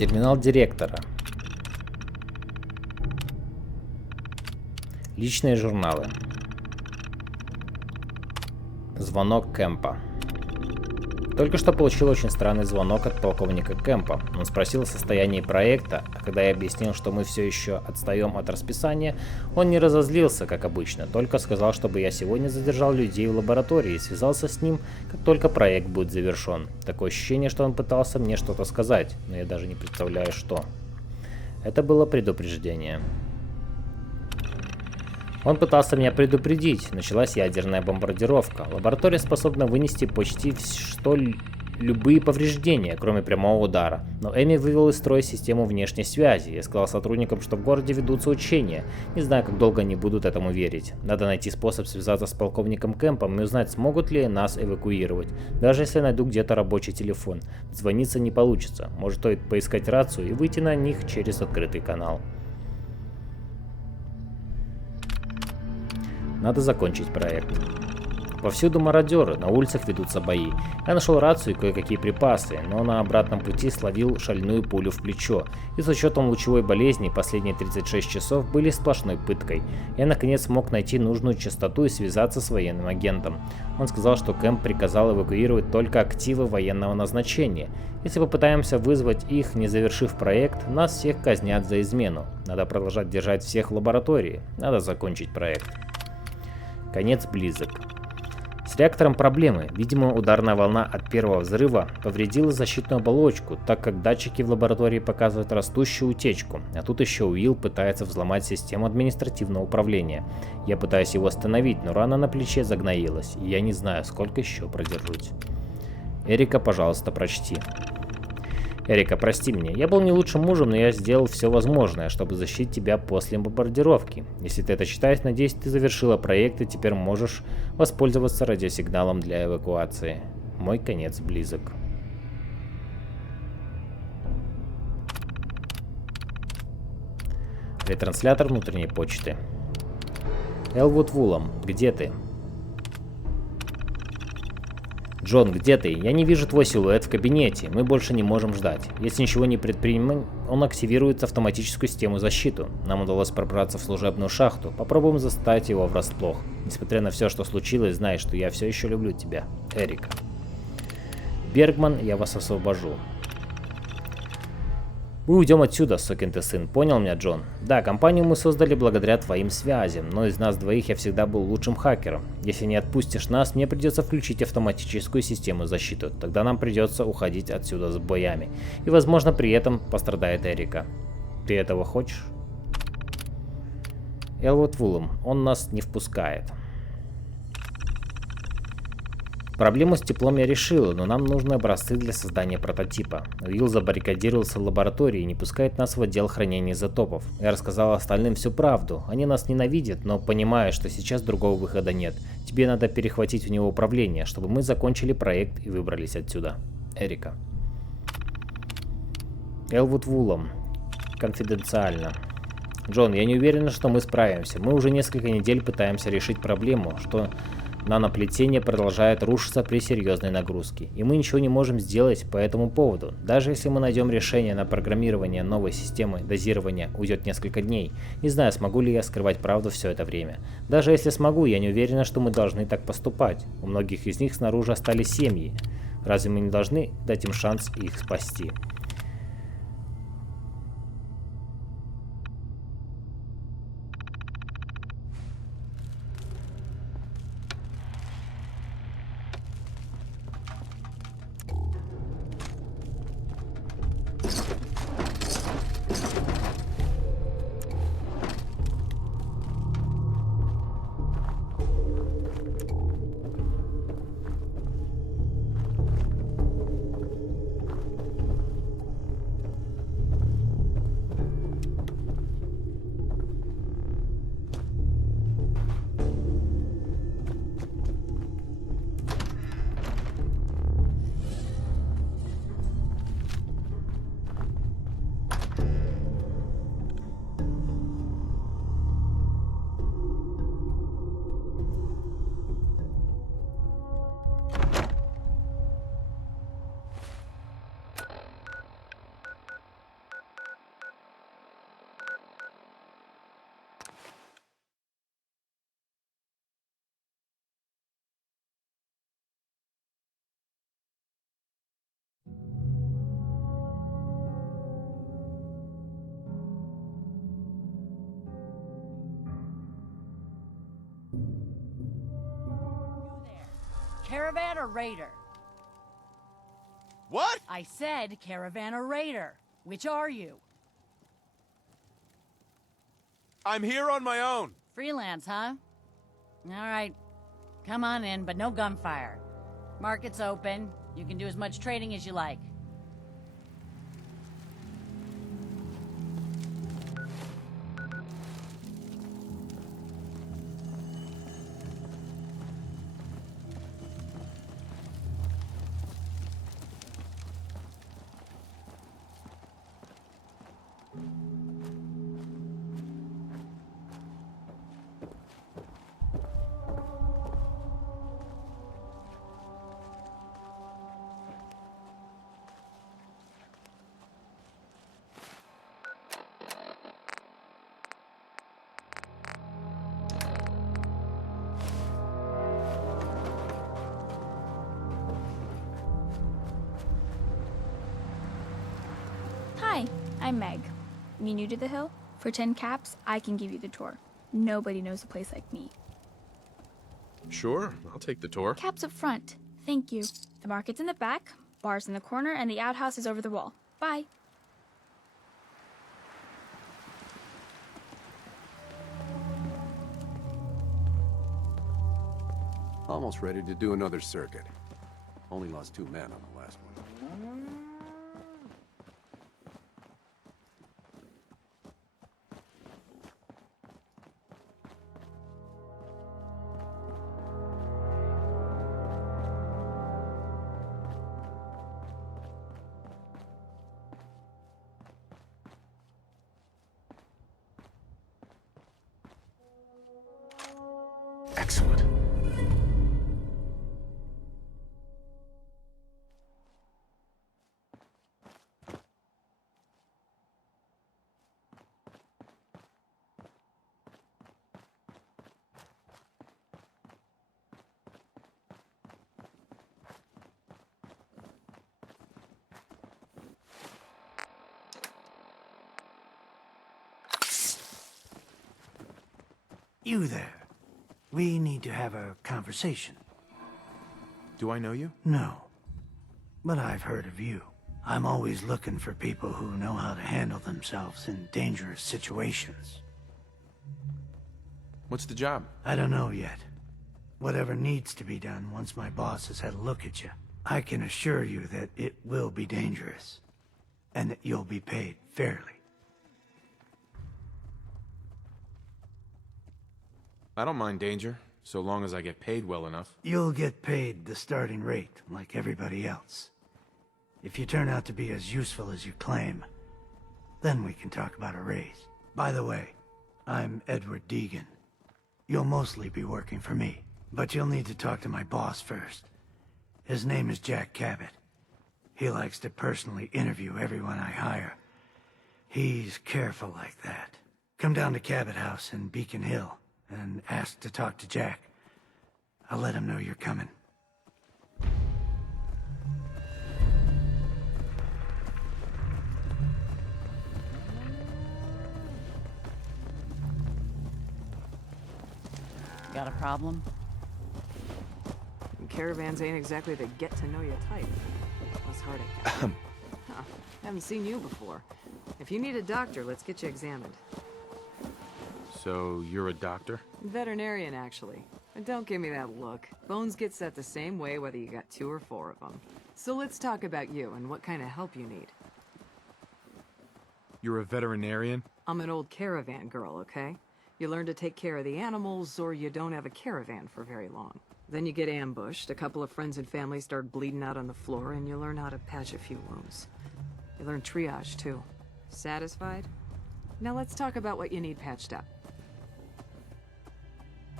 Терминал директора. Личные журналы. Звонок Кэмпа. Только что получил очень странный звонок от полковника Кэмпа. Он спросил о состоянии проекта, а когда я объяснил, что мы все еще отстаем от расписания, он не разозлился, как обычно, только сказал, чтобы я сегодня задержал людей в лаборатории и связался с ним, как только проект будет завершен. Такое ощущение, что он пытался мне что-то сказать, но я даже не представляю, что. Это было предупреждение. Он пытался меня предупредить. Началась ядерная бомбардировка. Лаборатория способна вынести почти любые повреждения, кроме прямого удара. Но Эми вывел из строя систему внешней связи. Я сказал сотрудникам, что в городе ведутся учения. Не знаю, как долго они будут этому верить. Надо найти способ связаться с полковником Кэмпом и узнать, смогут ли нас эвакуировать. Даже если найду где-то рабочий телефон. Звониться не получится. Может, стоит поискать рацию и выйти на них через открытый канал. Надо закончить проект. Повсюду мародеры, на улицах ведутся бои. Я нашел рацию и кое-какие припасы, но на обратном пути словил шальную пулю в плечо. И с учетом лучевой болезни последние 36 часов были сплошной пыткой. Я наконец смог найти нужную частоту и связаться с военным агентом. Он сказал, что Кэмп приказал эвакуировать только активы военного назначения. Если попытаемся вызвать их, не завершив проект, нас всех казнят за измену. Надо продолжать держать всех в лаборатории. Надо закончить проект. Конец близок. С реактором проблемы. Видимо, ударная волна от первого взрыва повредила защитную оболочку, так как датчики в лаборатории показывают растущую утечку. А тут еще Уилл пытается взломать систему административного управления. Я пытаюсь его остановить, но рана на плече загноилась, и я не знаю, сколько еще продержусь. Эрика, пожалуйста, прочти. Эрика, прости меня. Я был не лучшим мужем, но я сделал все возможное, чтобы защитить тебя после бомбардировки. Если ты это читаешь, надеюсь, ты завершила проект и теперь можешь воспользоваться радиосигналом для эвакуации. Мой конец близок. Ретранслятор внутренней почты. Элвуд Вулом, где ты? Джон, где ты? Я не вижу твой силуэт в кабинете. Мы больше не можем ждать. Если ничего не предпримем, он активирует автоматическую систему защиты. Нам удалось пробраться в служебную шахту. Попробуем застать его врасплох. Несмотря на все, что случилось, знай, что я все еще люблю тебя. Эрика. Бергман, я вас освобожу. Мы уйдем отсюда, сукин ты сын. Понял меня, Джон? Да, компанию мы создали благодаря твоим связям, но из нас двоих я всегда был лучшим хакером. Если не отпустишь нас, мне придется включить автоматическую систему защиты. Тогда нам придется уходить отсюда с боями. И, возможно, при этом пострадает Эрика. Ты этого хочешь? Элвуд Вулом, он нас не впускает. Проблему с теплом я решила, но нам нужны образцы для создания прототипа. Уилл забаррикадировался в лаборатории и не пускает нас в отдел хранения изотопов. Я рассказала остальным всю правду. Они нас ненавидят, но понимаю, что сейчас другого выхода нет. Тебе надо перехватить у него управление, чтобы мы закончили проект и выбрались отсюда. Эрика. Элвуд Вулом. Конфиденциально. Джон, я не уверен, что мы справимся. Мы уже несколько недель пытаемся решить проблему, что наноплетение продолжает рушиться при серьезной нагрузке, и мы ничего не можем сделать по этому поводу. Даже если мы найдем решение на программирование новой системы дозирования, уйдет несколько дней. Не знаю, смогу ли я скрывать правду все это время. Даже если смогу, я не уверена, что мы должны так поступать. У многих из них снаружи остались семьи. Разве мы не должны дать им шанс их спасти? caravan or raider? What? I said caravan or raider. Which are you? I'm here on my own. Freelance, huh? All right. Come on in, but no gunfire. Market's open. You can do as much trading as you like. Hi, I'm Meg. You new to the hill? For 10 caps, I can give you the tour. Nobody knows a place like me. Sure, I'll take the tour. Caps up front. Thank you. The market's in the back, bar's in the corner, and the outhouse is over the wall. Bye. Almost ready to do another circuit. Only lost 2 men on the last one. Excellent. You there. We need to have a conversation. Do I know you? No. But I've heard of you. I'm always looking for people who know how to handle themselves in dangerous situations. What's the job? I don't know yet. Whatever needs to be done once my boss has had a look at you. I can assure you that it will be dangerous. And that you'll be paid fairly. I don't mind danger, so long as I get paid well enough. You'll get paid the starting rate, like everybody else. If you turn out to be as useful as you claim, then we can talk about a raise. By the way, I'm Edward Deegan. You'll mostly be working for me, but you'll need to talk to my boss first. His name is Jack Cabot. He likes to personally interview everyone I hire. He's careful like that. Come down to Cabot House in Beacon Hill and ask to talk to Jack. I'll let him know you're coming. Got a problem? Caravans ain't exactly the get-to-know-you type. Plus Hardy. Huh. Haven't seen you before. If you need a doctor, let's get you examined. So, you're a doctor? Veterinarian, actually. And don't give me that look. Bones get set the same way whether you got 2 or 4 of them. So let's talk about you and what kind of help you need. You're a veterinarian? I'm an old caravan girl, okay? You learn to take care of the animals, or you don't have a caravan for very long. Then you get ambushed, a couple of friends and family start bleeding out on the floor, and you learn how to patch a few wounds. You learn triage, too. Satisfied? Now let's talk about what you need patched up.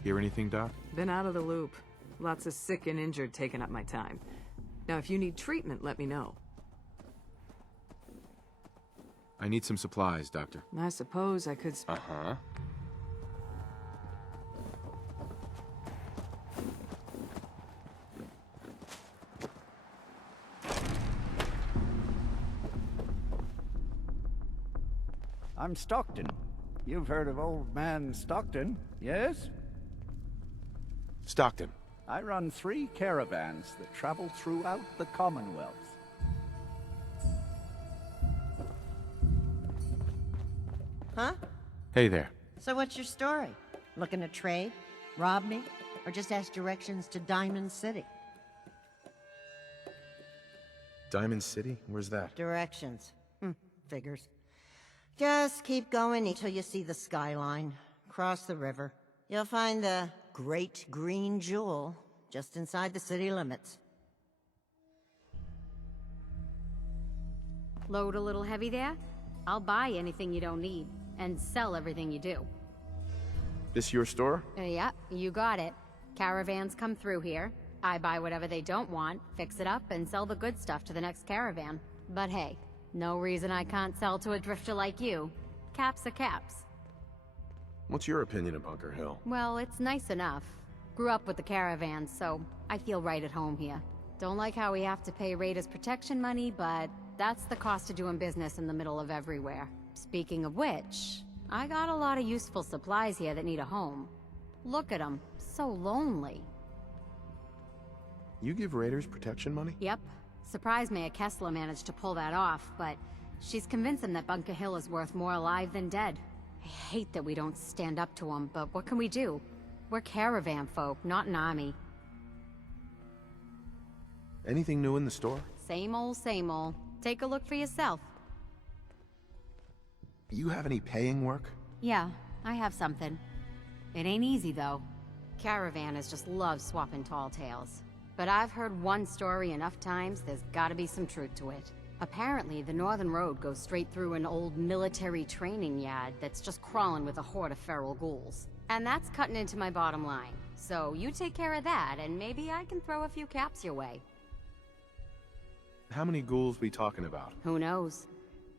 Hear anything, Doc? Been out of the loop. Lots of sick and injured taking up my time. Now, if you need treatment, let me know. I need some supplies, Doctor. I suppose I could... Uh-huh. I'm Stockton. You've heard of old man Stockton, yes? Stockton. I run 3 caravans that travel throughout the Commonwealth. Huh? Hey there. So what's your story? Looking to trade? Rob me? Or just ask directions to Diamond City? Diamond City? Where's that? Directions. Figures. Just keep going until you see the skyline. Cross the river. You'll find the Great Green Jewel just inside the city limits. Load a little heavy there? I'll buy anything you don't need, and sell everything you do. This your store? Yeah, you got it. Caravans come through here. I buy whatever they don't want, fix it up, and sell the good stuff to the next caravan. But hey, no reason I can't sell to a drifter like you. Caps are caps. What's your opinion of Bunker Hill? Well, it's nice enough. Grew up with the caravans, so I feel right at home here. Don't like how we have to pay Raiders protection money, but that's the cost of doing business in the middle of everywhere. Speaking of which, I got a lot of useful supplies here that need a home. Look at them, so lonely. You give Raiders protection money? Yep. Surprised Mayor Kessler managed to pull that off, but she's convinced him that Bunker Hill is worth more alive than dead. I hate that we don't stand up to him, but what can we do? We're caravan folk, not an army. Anything new in the store? Same old, same old. Take a look for yourself. You have any paying work? Yeah, I have something. It ain't easy, though. Caravanners just love swapping tall tales. But I've heard one story enough times, there's gotta be some truth to it. Apparently, the Northern Road goes straight through an old military training yard that's just crawling with a horde of feral ghouls. And that's cutting into my bottom line. So you take care of that, and maybe I can throw a few caps your way. How many ghouls we talking about? Who knows?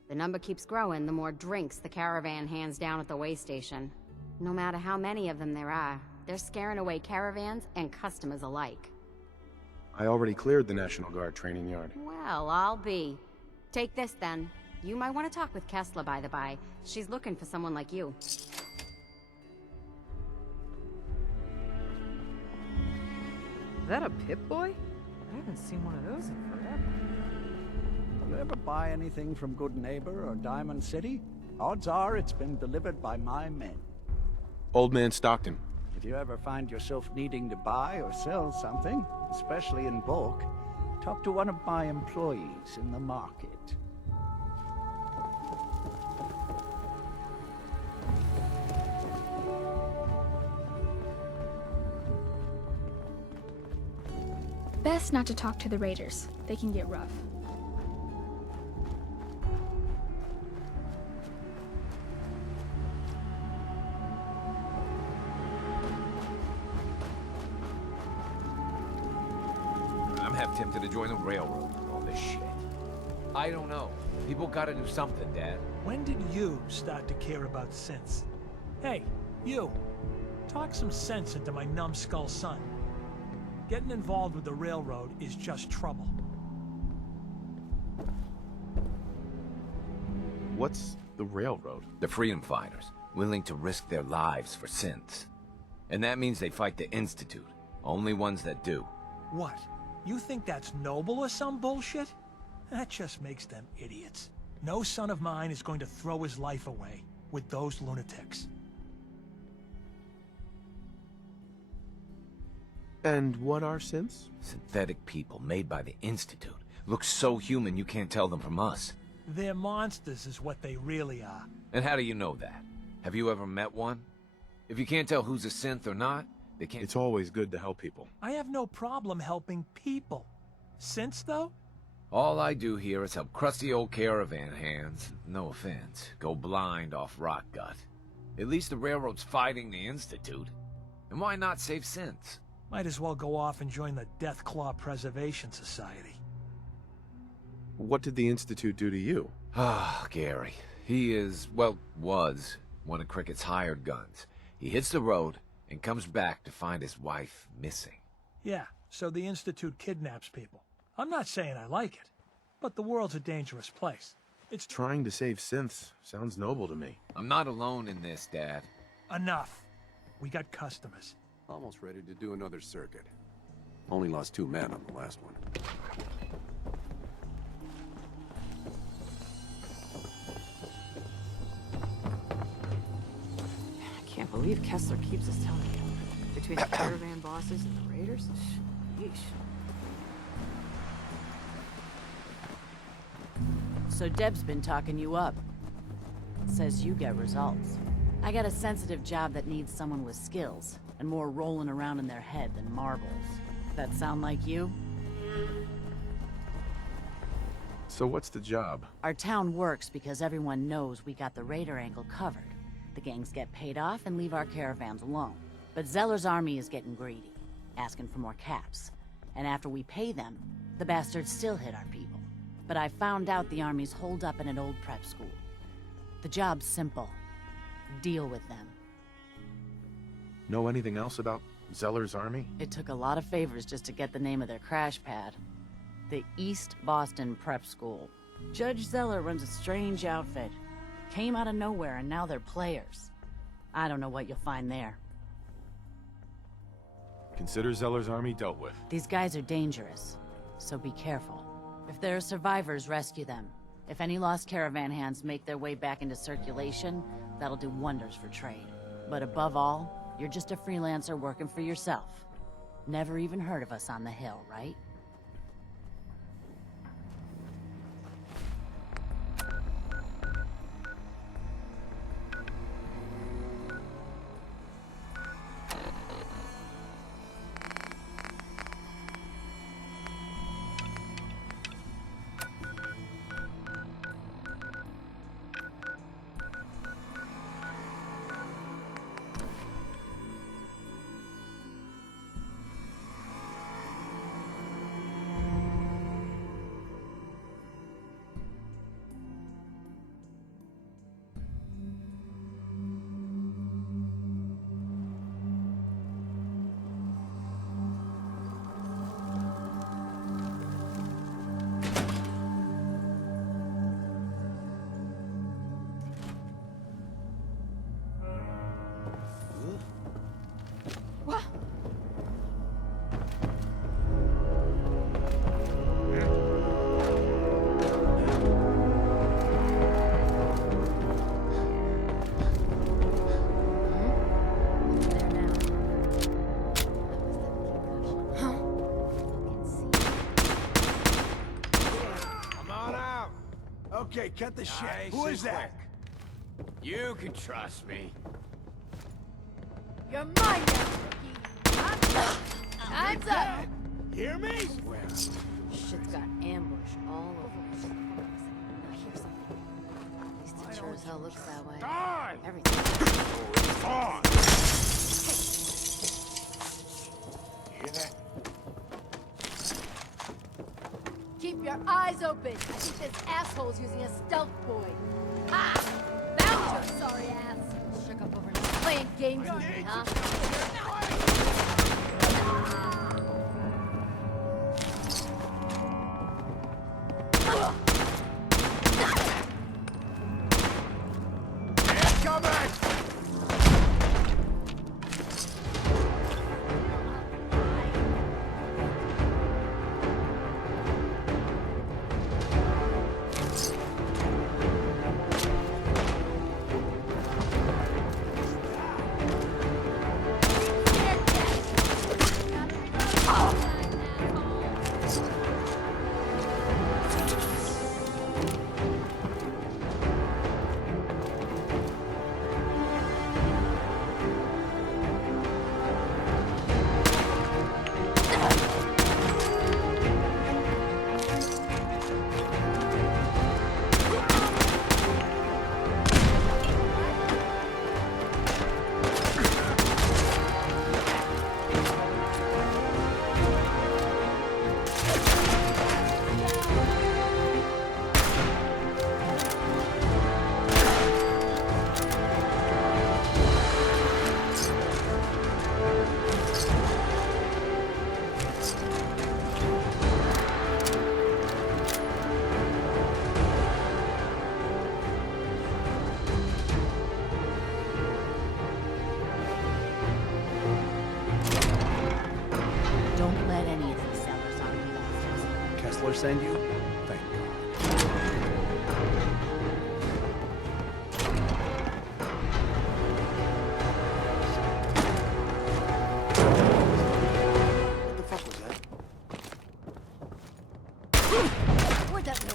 The number keeps growing the more drinks the caravan hands down at the way station. No matter how many of them there are, they're scaring away caravans and customers alike. I already cleared the National Guard training yard. Well, I'll be. Take this then. You might want to talk with Kessler, by the by. She's looking for someone like you. Is that a Pip-Boy? I haven't seen one of those in forever. You ever buy anything from Good Neighbor or Diamond City? Odds are it's been delivered by my men. Old Man Stockton. If you ever find yourself needing to buy or sell something, especially in bulk, talk to one of my employees in the market. Best not to talk to the Raiders. They can get rough. I'm half tempted to join the railroad with all this shit. I don't know. People gotta do something, Dad. When did you start to care about synths? Hey, you. Talk some sense into my numbskull son. Getting involved with the railroad is just trouble. What's the railroad? The freedom fighters, willing to risk their lives for synths. And that means they fight the Institute. Only ones that do. What? You think that's noble or some bullshit? That just makes them idiots. No son of mine is going to throw his life away with those lunatics. And what are synths? Synthetic people made by the Institute. Look so human you can't tell them from us. They're monsters is what they really are. And how do you know that? Have you ever met one? If you can't tell who's a synth or not, they can't... It's always good to help people. I have no problem helping people. Synths, though? All I do here is help crusty old caravan hands, no offense, go blind off rock gut. At least the railroad's fighting the Institute. And why not save synths? Might as well go off and join the Deathclaw Preservation Society. What did the Institute do to you? Ah, Gary. He is, well, was one of Cricket's hired guns. He hits the road and comes back to find his wife missing. Yeah, so the Institute kidnaps people. I'm not saying I like it, but the world's a dangerous place. It's trying to save synths. Sounds noble to me. I'm not alone in this, Dad. Enough. We got customers. Almost ready to do another circuit. Only lost 2 men on the last one. I can't believe Kessler keeps us telling you. Between the caravan bosses and the raiders? Yeesh. So Deb's been talking you up. Says you get results. I got a sensitive job that needs someone with skills, and more rolling around in their head than marbles. That sound like you? So what's the job? Our town works because everyone knows we got the raider angle covered. The gangs get paid off and leave our caravans alone. But Zeller's army is getting greedy, asking for more caps. And after we pay them, the bastards still hit our people. But I found out the army's holed up in an old prep school. The job's simple. Deal with them. Know anything else about Zeller's army? It took a lot of favors just to get the name of their crash pad. The East Boston Prep School. Judge Zeller runs a strange outfit. Came out of nowhere and now they're players. I don't know what you'll find there. Consider Zeller's army dealt with. These guys are dangerous, so be careful. If there are survivors, rescue them. If any lost caravan hands make their way back into circulation, that'll do wonders for trade. But above all, you're just a freelancer working for yourself. Never even heard of us on the hill, right? Okay, cut the shit. Who is that? You can trust me. You're mine now, rookie! Hands up! Hear me? Shit's got ambush all over it. Now here's something. At least it sure as hell looks that way. Die! Everything. On! Hear that? Keep your eyes open! I think this asshole's using a stealth boy. Ha! Found your sorry ass! Shook up overnight. Playing games with me, huh? Zeller send you? Thank God. What the fuck was that? Where'd that go?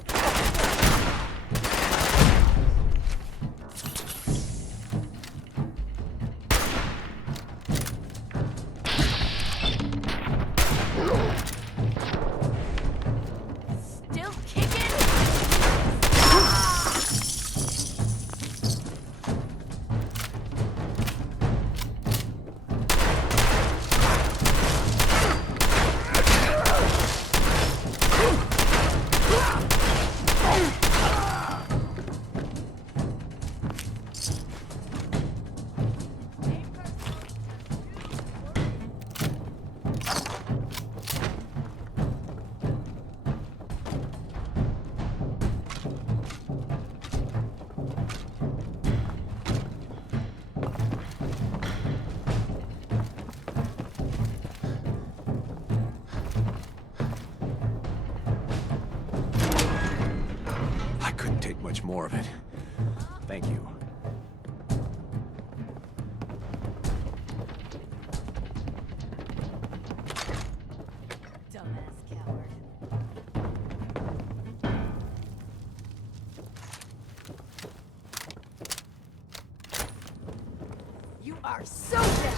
Still kicking? I couldn't take much more of it. Thank you. Dumbass coward. You are so dead!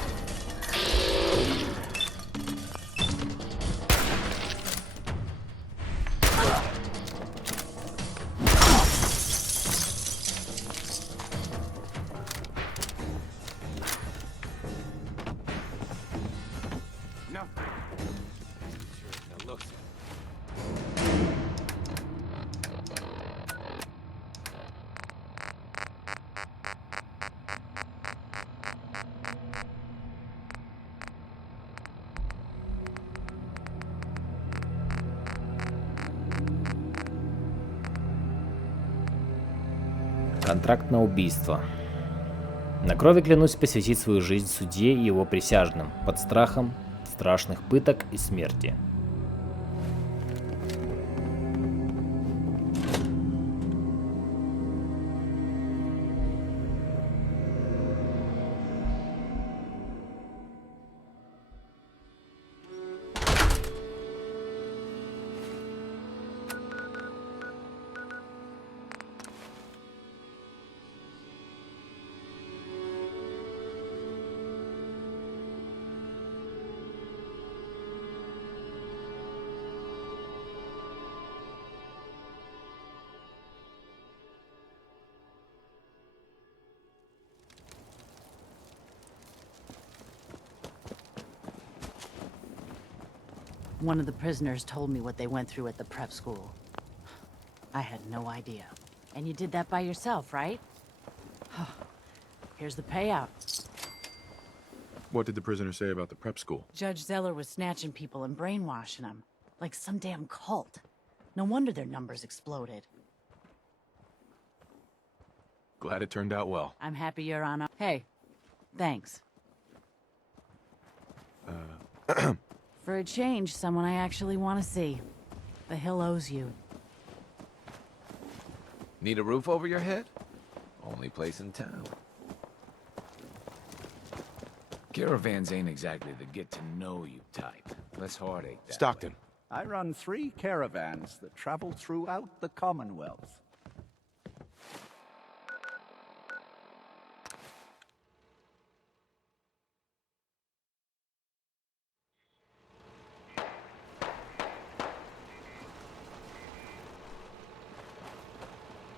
Nothing. Sure that looks. Контракт на убийство. На крови клянусь посвятить свою жизнь судье и его присяжным, под страхом страшных пыток и смерти. One of the prisoners told me what they went through at the prep school. I had no idea. And you did that by yourself, right? Here's the payout. What did the prisoner say about the prep school? Judge Zeller was snatching people and brainwashing them. Like some damn cult. No wonder their numbers exploded. Glad it turned out well. I'm happy you're on a... Hey, thanks. For a change, someone I actually want to see. The Hill owes you. Need a roof over your head? Only place in town. Caravans ain't exactly the get-to-know-you type. Less heartache that Stockton. way. I run 3 caravans that travel throughout the Commonwealth.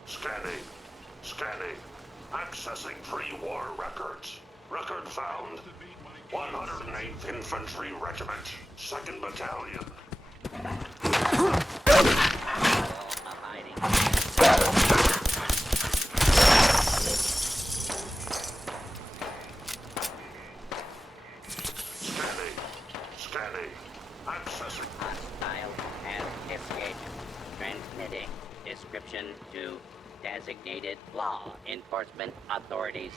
Scanning. Scanning. Accessing pre-war records. Record found. 108th Infantry Regiment, 2nd Battalion. Scanning. Scanning. Accessing. Hostile has escaped. Transmitting. Description to designated law enforcement authorities.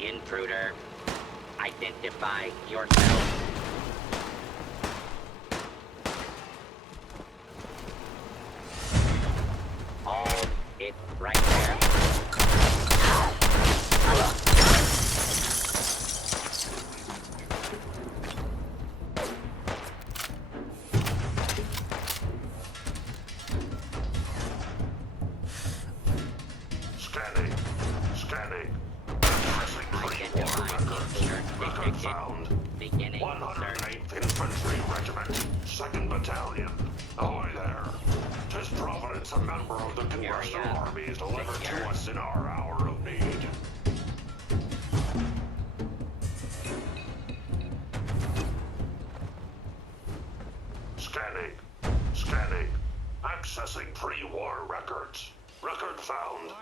Intruder Identify yourself. Hold it right there. Scanning. Scanning. Record found. 108th Infantry Regiment, 2nd Battalion. Ahoy there. Tis Providence, a member of the Congressional Army, is delivered to us in our hour of need. Scanning. Scanning. Accessing pre-war records. Record found.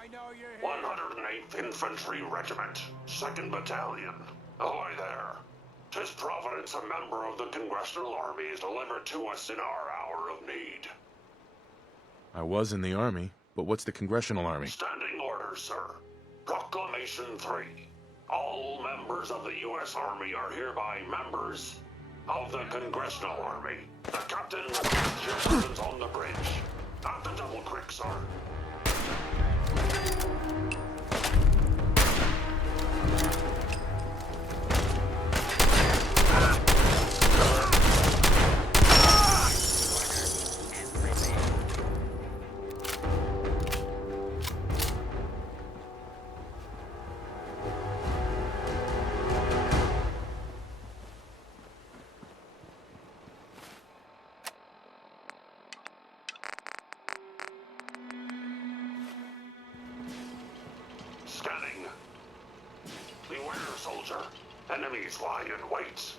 108th Infantry Regiment, 2nd Battalion. Ahoy there. Tis Providence, a member of the Congressional Army, is delivered to us in our hour of need. I was in the Army, but what's the Congressional Army? Standing orders, sir. Proclamation 3. All members of the U.S. Army are hereby members of the Congressional Army. The captain requests your presence on the bridge. At the double quick, sir. Scanning. Beware, soldier. Enemies lie in wait.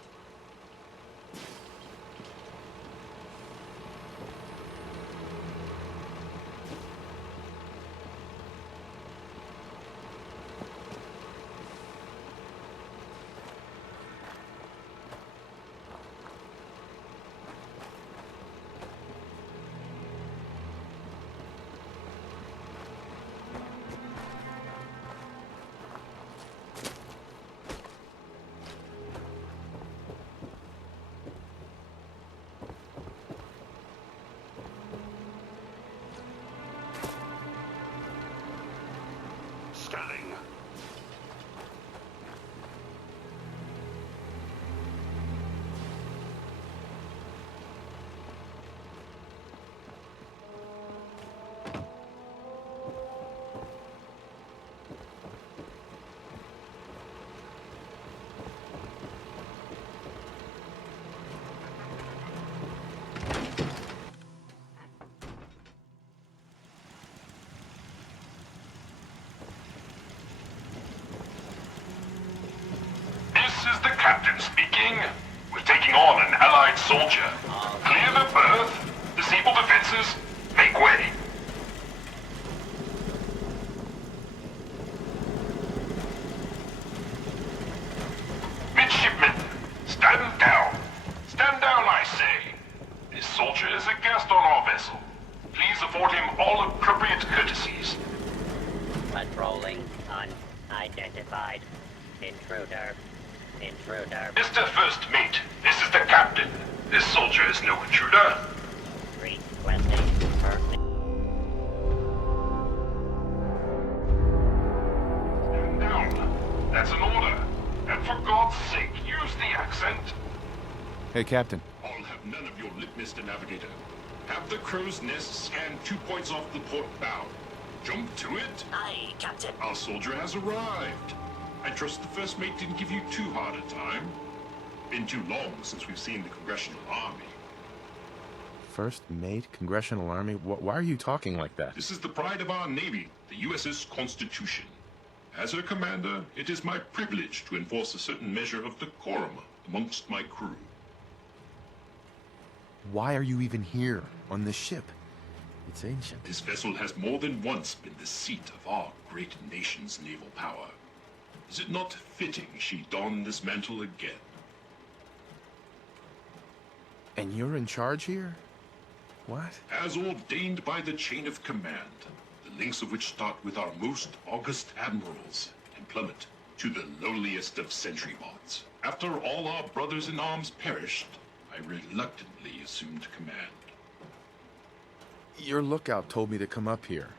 Scanning. Captain speaking. We're taking on an Allied soldier. Clear the berth. Disable defenses. Make way. Midshipmen, stand down. Stand down, I say. This soldier is a guest on our vessel. Please afford him all appropriate courtesies. Patrolling unidentified. Intruder. Intruder. Mr. First Mate, this is the captain. This soldier is no intruder. Requesting permit. Stand down. That's an order. And for God's sake, use the accent. Hey, Captain. I'll have none of your lip, Mr. Navigator. Have the crow's nest scan 2 points off the port bow. Jump to it. Aye, Captain. Our soldier has arrived. I trust the First Mate didn't give you too hard a time. Been too long since we've seen the Congressional Army. First Mate, Congressional Army? Why are you talking like that? This is the pride of our Navy, the USS Constitution. As her commander, it is my privilege to enforce a certain measure of decorum amongst my crew. Why are you even here, on this ship? It's ancient. This vessel has more than once been the seat of our great nation's naval power. Is it not fitting she don this mantle again? And you're in charge here? What? As ordained by the chain of command, the links of which start with our most august admirals and plummet to the lowliest of sentry bots. After all our brothers in arms perished, I reluctantly assumed command. Your lookout told me to come up here.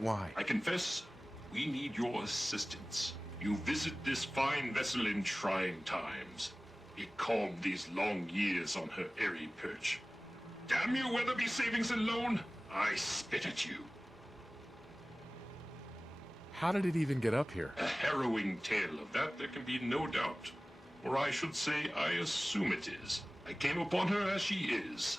Why? I confess, we need your assistance. You visit this fine vessel in trying times. It calmed these long years on her airy perch. Damn you, Weatherby Savings and Loan! I spit at you. How did it even get up here? A harrowing tale of that there can be no doubt. Or I should say, I assume it is. I came upon her as she is,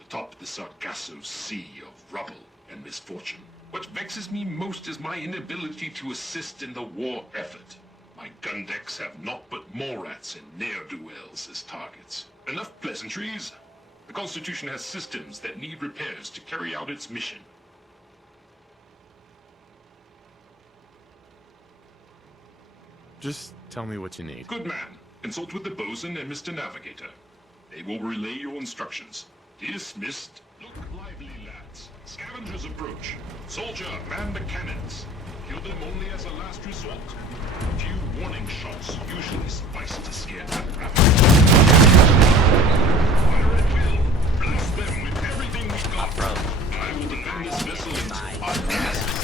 atop the Sargasso Sea of rubble and misfortune. What vexes me most is my inability to assist in the war effort. My gun decks have naught but Morats and ne'er-do-wells as targets. Enough pleasantries. The Constitution has systems that need repairs to carry out its mission. Just tell me what you need. Good man. Consult with the bosun and Mr. Navigator. They will relay your instructions. Dismissed. Look lively, lads. Scavengers approach. Soldier, man the cannons. Kill them only as a last resort. A few warning shots usually suffice to scare them rapidly. Fire at will. Blast them with everything we got. I will defend this vessel until our last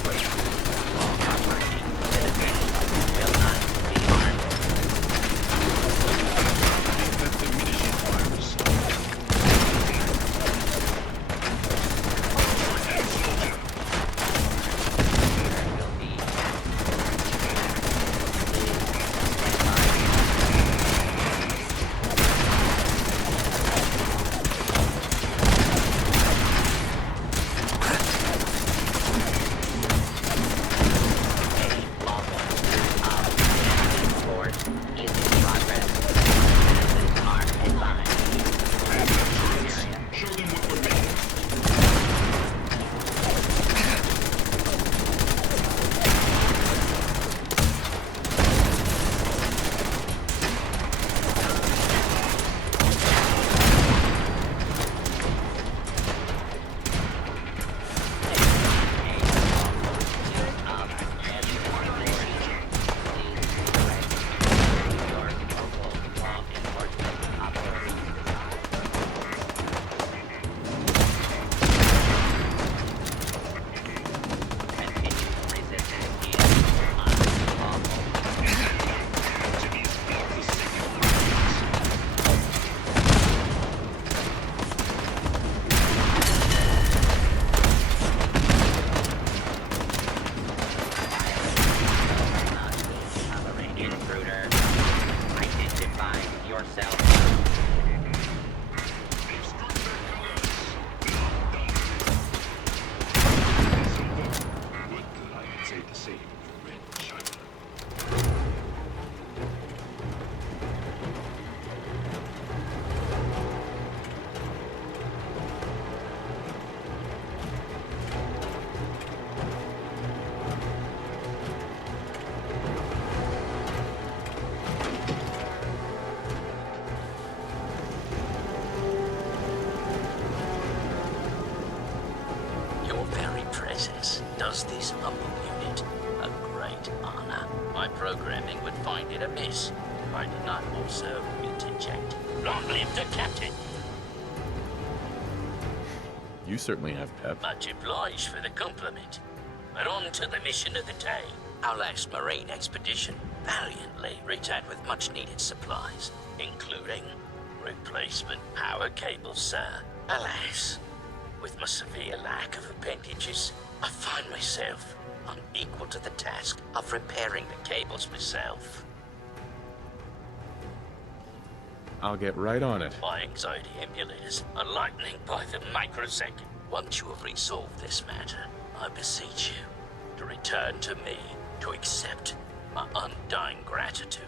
does this humble unit a great honor. My programming would find it amiss if I did not also interject. Long live the captain! You certainly have pep. Much obliged for the compliment. But on to the mission of the day. Our last marine expedition valiantly returned with much-needed supplies, including replacement power cables, sir. Alas, with my severe lack of appendages, I find myself unequal to the task of repairing the cables myself. I'll get right on it. My anxiety emulators are lightning by the microsecond. Once you have resolved this matter, I beseech you to return to me to accept my undying gratitude.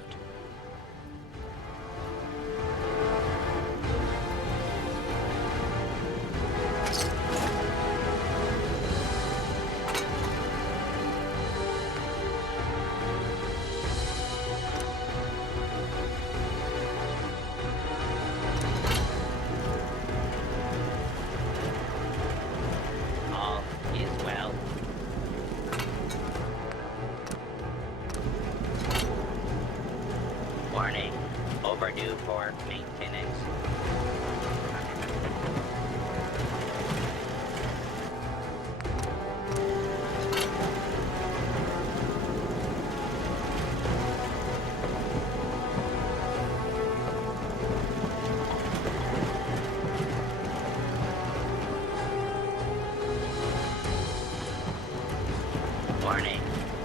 Warning.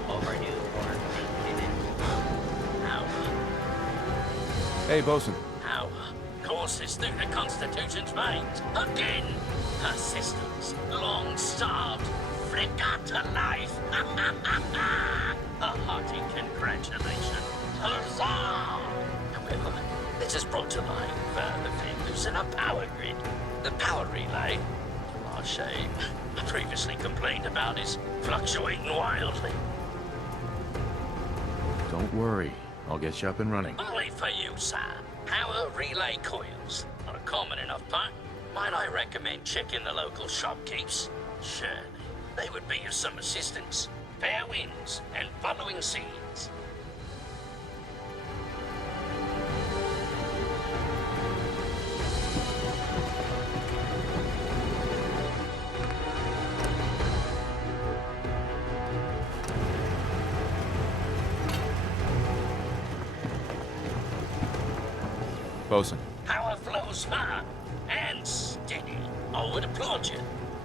Overdue for 3 minutes. How? Hey, Bosun. How? Courses through the Constitution's veins. Again. Her sisters, long starved, flicker to life. A hearty congratulations. Huzzah! However, this has brought to light further failures in our power grid. The power relay, to our shame, previously complained about, is fluctuating wildly. Don't worry. I'll get you up and running. Only for you, sir. Power relay coils. Not a common enough part. Might I recommend checking the local shopkeepers? Surely, they would be of some assistance. Fair winds and following seas. Bosun. Power flows far and steady. I would applaud you.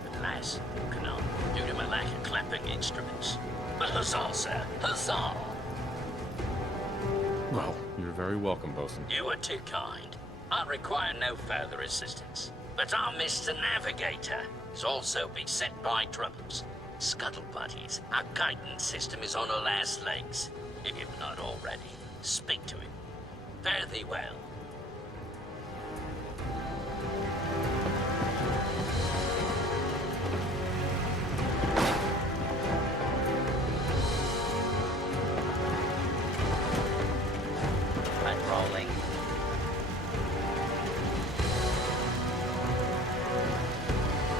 But alas, you cannot, due to my lack of clapping instruments. But huzzah, sir. Huzzah! Well, you're very welcome, Bosun. You are too kind. I require no further assistance. But our Mr. Navigator is also beset by troubles. Scuttle buddies, our guidance system is on her last legs. If not already, speak to him. Fare thee well. Rolling.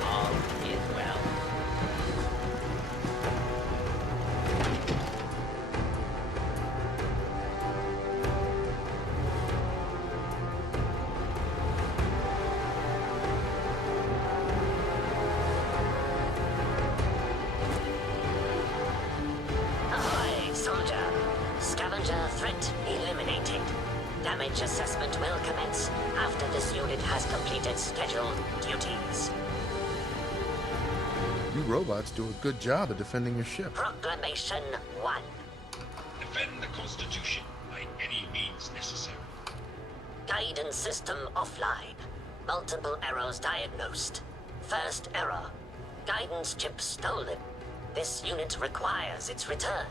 All is well. Ahoy, soldier! Scavenger threat eliminated. Damage assessment will commence after this unit has completed scheduled duties. You robots do a good job of defending your ship. Proclamation 1. Defend the Constitution by any means necessary. Guidance system offline. Multiple errors diagnosed. First error. Guidance chip stolen. This unit requires its return.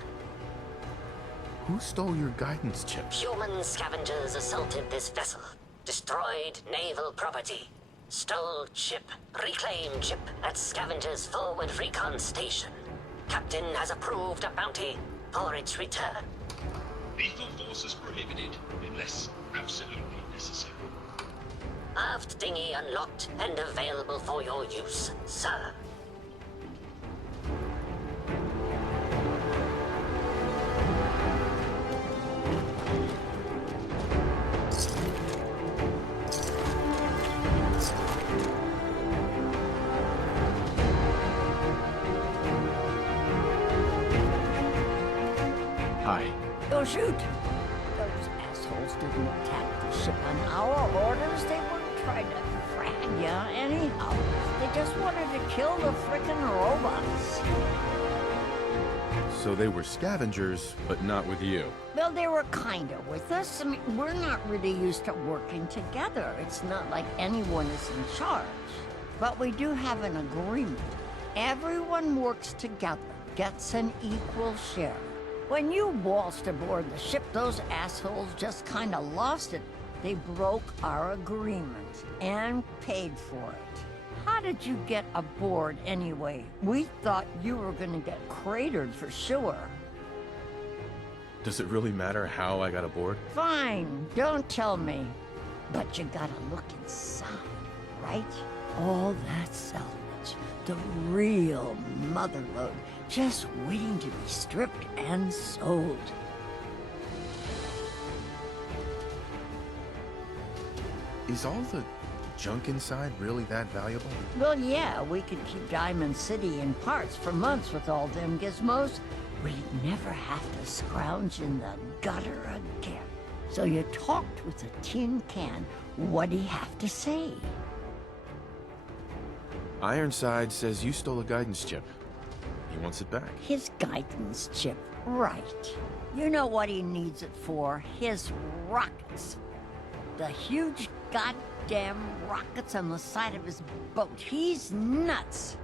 Who stole your guidance chip? Human scavengers assaulted this vessel. Destroyed naval property. Stole ship. Reclaimed chip at Scavenger's forward recon station. Captain has approved a bounty for its return. Lethal force is prohibited unless absolutely necessary. Aft dinghy unlocked and available for your use, sir. Hi. Don't shoot! Those assholes didn't attack the ship on our orders. They weren't trying to frag ya anyhow. They just wanted to kill the frickin' robots. So they were scavengers, but not with you. Well, they were kinda with us. I mean, we're not really used to working together. It's not like anyone is in charge. But we do have an agreement. Everyone works together, gets an equal share. When you waltzed aboard the ship, those assholes just kinda lost it. They broke our agreement and paid for it. How did you get aboard anyway? We thought you were gonna get cratered for sure. Does it really matter how I got aboard? Fine, don't tell me. But you gotta look inside, right? All that salvage, the real motherlode, just waiting to be stripped and sold. Is all the junk inside really that valuable? Well, yeah, we could keep Diamond City in parts for months with all them gizmos. We'd never have to scrounge in the gutter again. So you talked with a tin can. What'd he have to say? Ironside says you stole a guidance chip. He wants it back. His guidance chip, right. You know what he needs it for? His rockets. The huge goddamn rockets on the side of his boat. He's nuts.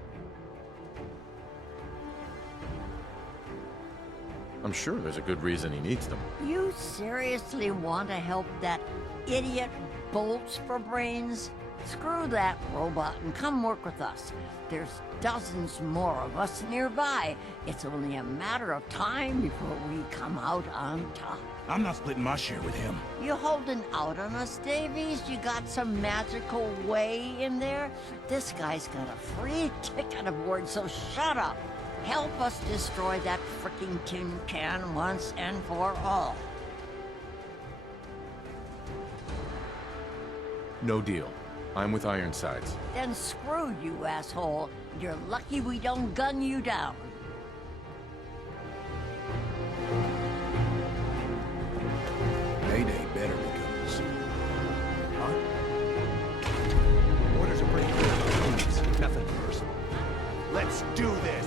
I'm sure there's a good reason he needs them. You seriously want to help that idiot Bolts for brains? Screw that robot and come work with us. There's dozens more of us nearby. It's only a matter of time before we come out on top. I'm not splitting my share with him. You holding out on us, Davies? You got some magical way in there? This guy's got a free ticket aboard, so shut up. Help us destroy that frickin' tin can once and for all. No deal. I'm with Ironsides. Then screw you, asshole. You're lucky we don't gun you down. Mayday better be coming soon. Huh? Orders are pretty clear about humans. Nothing personal. Let's do this!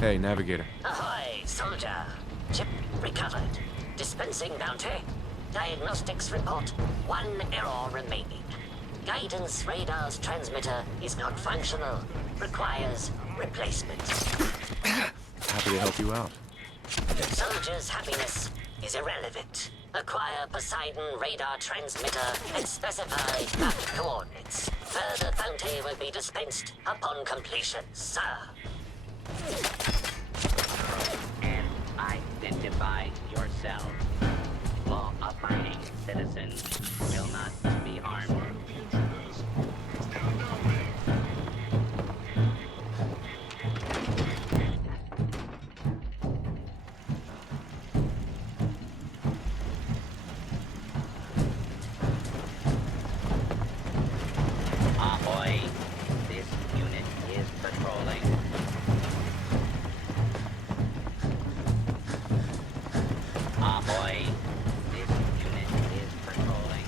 Hey, Navigator. Ahoy, soldier. Chip recovered. Dispensing bounty. Diagnostics report. 1 error remaining. Guidance radar's transmitter is not functional. Requires replacement. Happy to help you out. Soldier's happiness is irrelevant. Acquire Poseidon radar transmitter and specify map coordinates. Further bounty will be dispensed upon completion, sir. And identify yourself. Law-abiding citizens will not be harmed. Ahoy! This unit is patrolling. Ahoy! This unit is patrolling.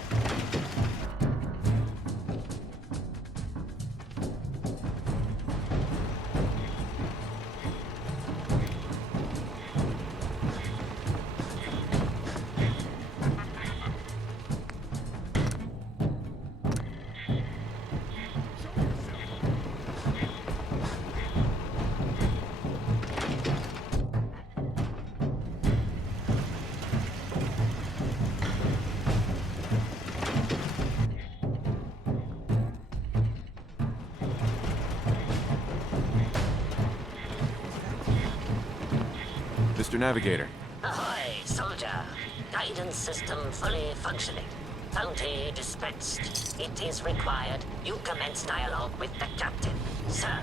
Mr. Navigator. Ahoy, soldier. Guidance system fully functioning. Bounty dispatched. It is required you commence dialogue with the captain, sir.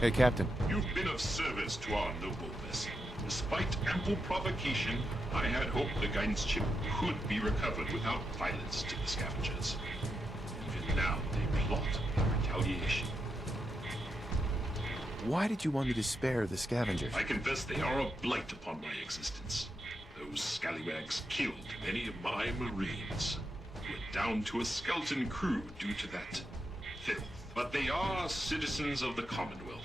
Hey, Captain. You've been of service to our noble vessel. Despite ample provocation, I had hoped the guidance chip could be recovered without violence to the scavengers. Even now, they plot retaliation. Why did you want me to spare the scavengers? I confess they are a blight upon my existence. Those scallywags killed many of my Marines. We're down to a skeleton crew due to that filth. But they are citizens of the Commonwealth.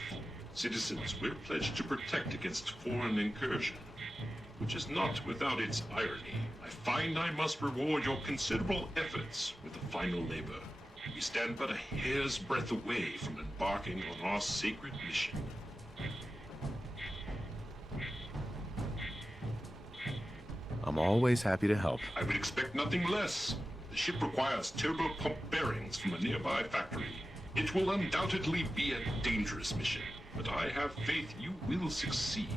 Citizens we're pledged to protect against foreign incursion. Which is not without its irony. I find I must reward your considerable efforts with the final labor. We stand but a hair's breadth away from embarking on our sacred mission. I'm always happy to help. I would expect nothing less. The ship requires turbo pump bearings from a nearby factory. It will undoubtedly be a dangerous mission, but I have faith you will succeed.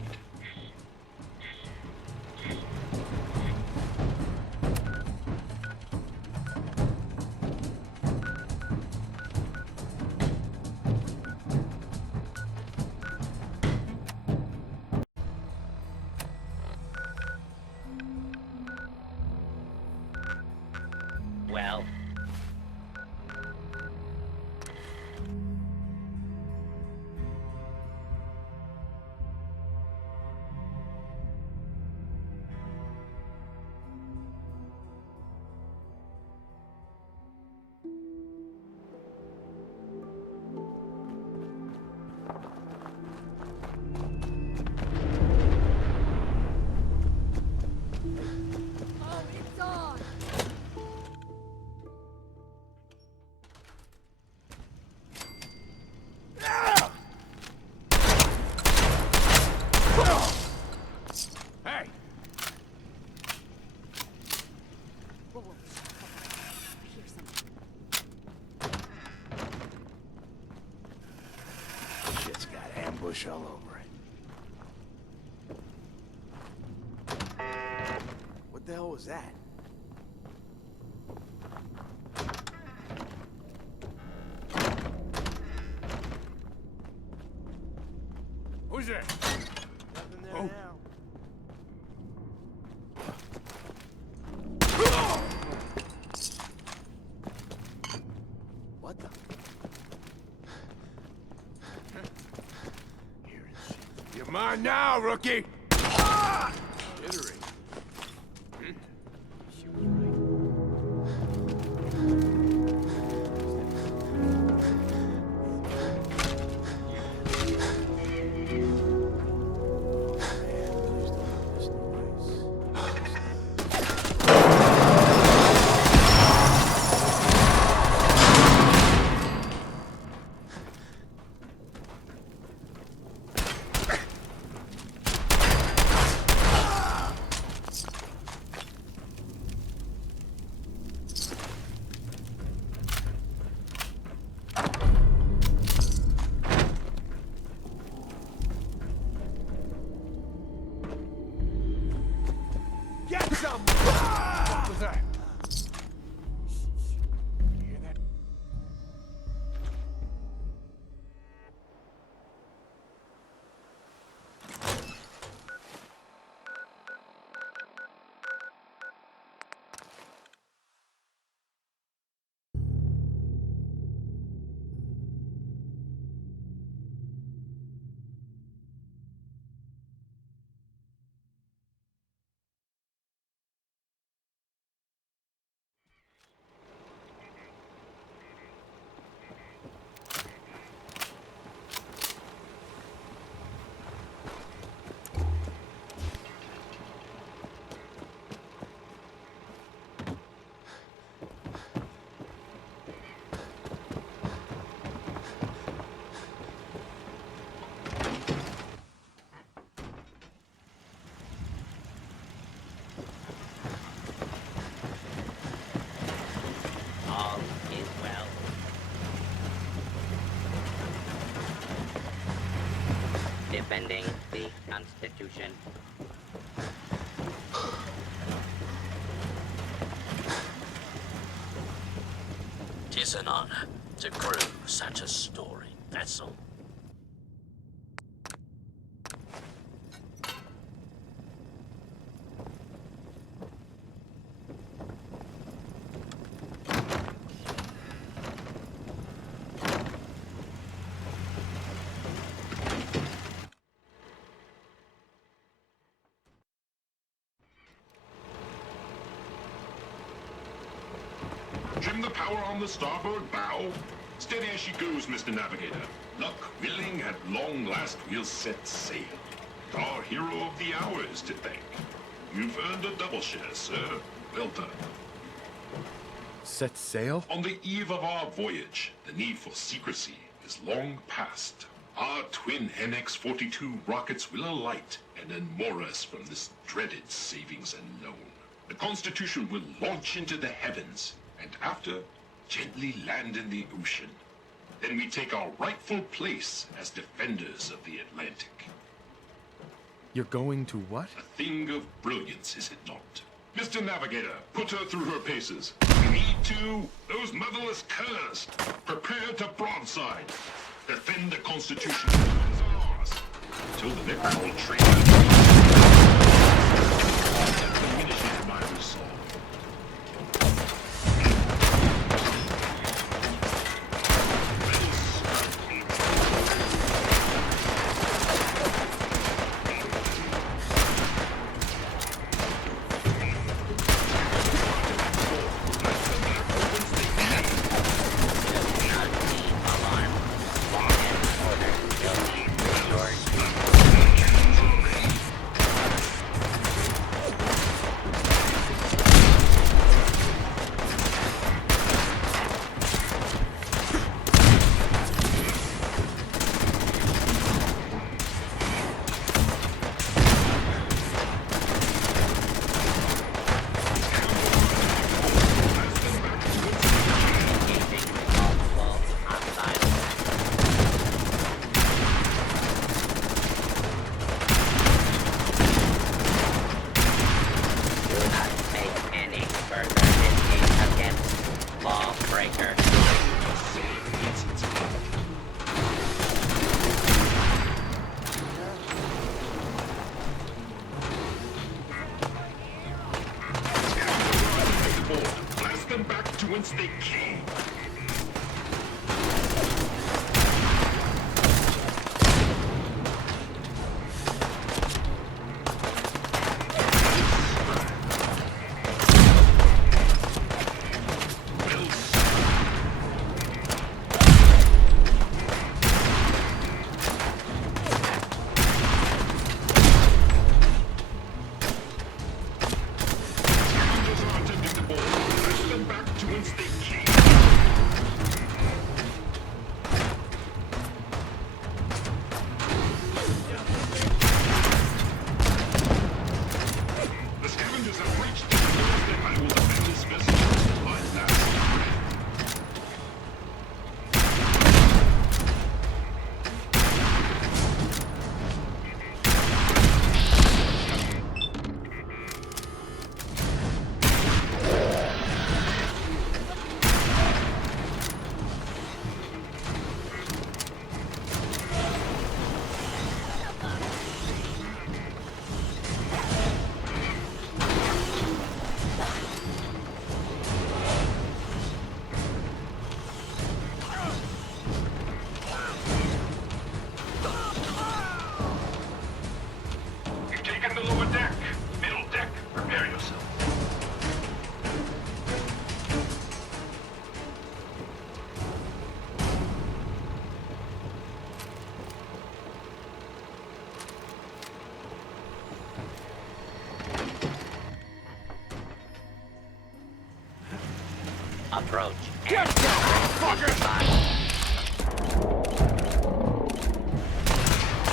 Well, Shit's got ambush all over it. What the hell was that? Who's there? Nothing there now. What the? You're mine now, rookie! Jittery. defending the Constitution. Tis an honor to crew such a storied vessel. Trim the power on the starboard bow. Steady as she goes, Mr. Navigator. Luck willing, at long last we'll set sail. Our hero of the hour is to thank. You've earned a double share, sir. Well done. Set sail? On the eve of our voyage, the need for secrecy is long past. Our twin NX-42 rockets will alight and unmoor us from this dreaded savings unknown. The Constitution will launch into the heavens, and after, gently land in the ocean. Then we take our rightful place as defenders of the Atlantic. You're going to what? A thing of brilliance, is it not? Mr. Navigator, put her through her paces. We need to, those motherless curs, prepare to broadside. Defend the Constitution as ours. Until the next old traitor diminishes my resolve. Whence they came. Approach. Get down, fucker!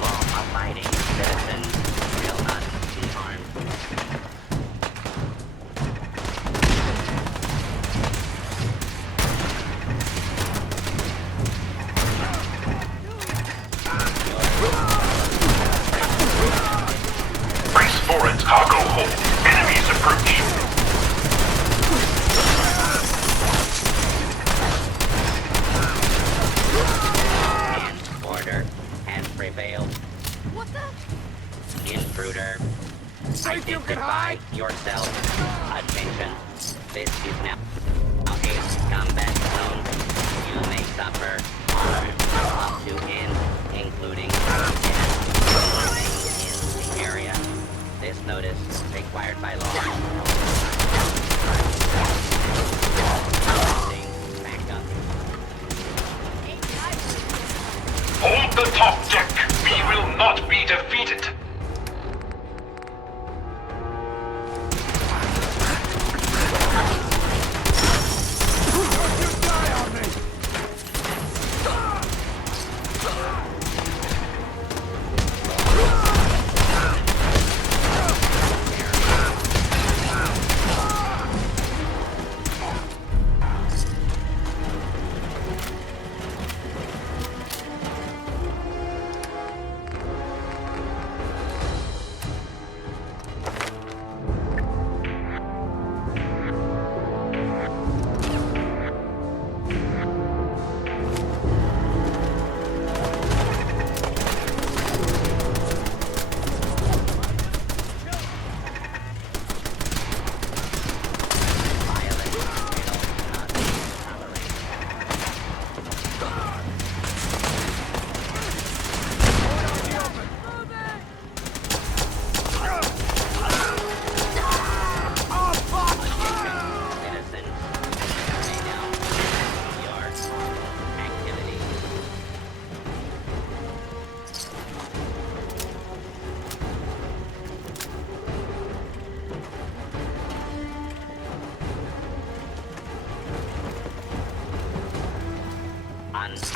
Law of fighting, citizens will not be harmed. intruder. Think you can hide? Yourself. Attention. This is now a combat zone. You may suffer harm up to end, including death, in the area. This notice required by law. Hold the top deck. We will not be defeated.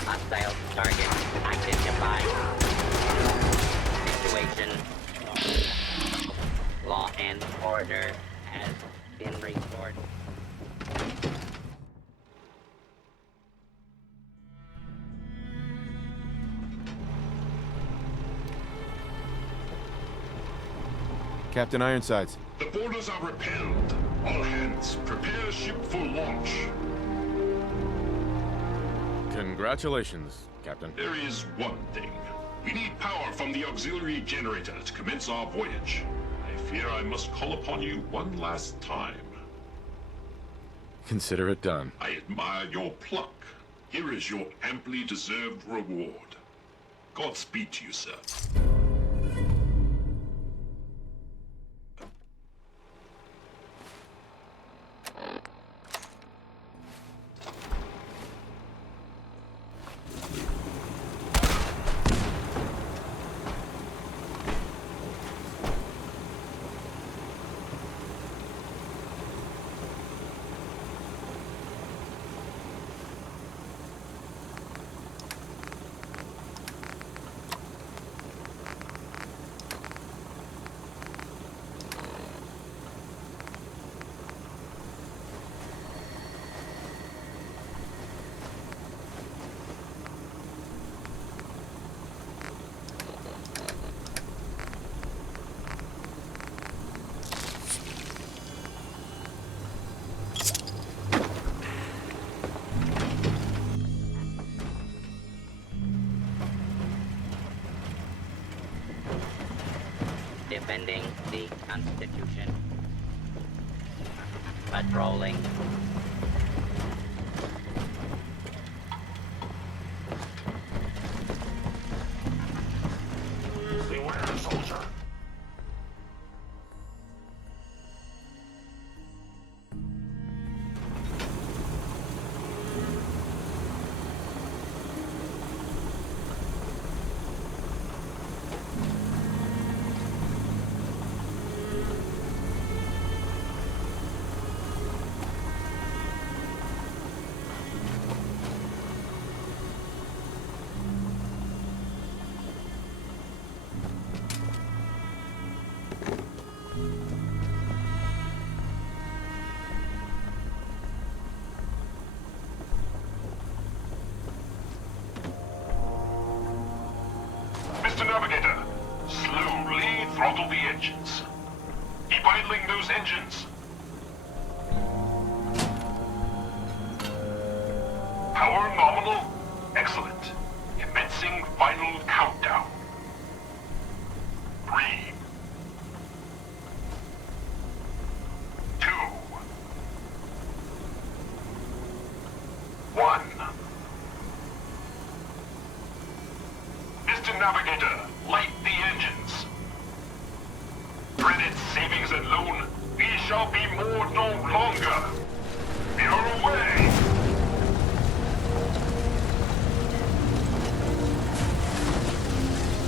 Hostile target identified. Situation. Law and order has been restored. Captain Ironsides. The boarders are repelled. All hands, prepare ship for launch. Congratulations, Captain. There is one thing. We need power from the auxiliary generator to commence our voyage. I fear I must call upon you one last time. Consider it done. I admire your pluck. Here is your amply deserved reward. Godspeed to you, sir. Defending the Constitution. Patrolling. Beware, soldier. Mr. Navigator, slowly throttle the engines. Keep idling those engines. Power nominal. Excellent. Commencing final countdown. 3, Station Navigator, light the engines. Dreaded savings and loan, we shall be moored no longer. We are away.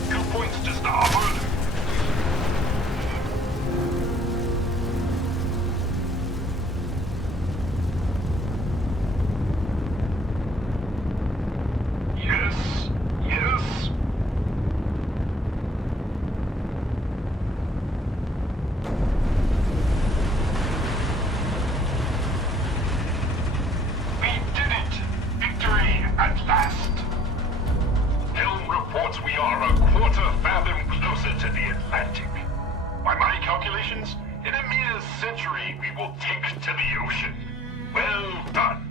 2 points to starboard. Yes, yes. We did it! Victory at last! Helm reports we are a quarter fathom closer to the Atlantic. By my calculations, in a mere century we will take to the ocean. Well done.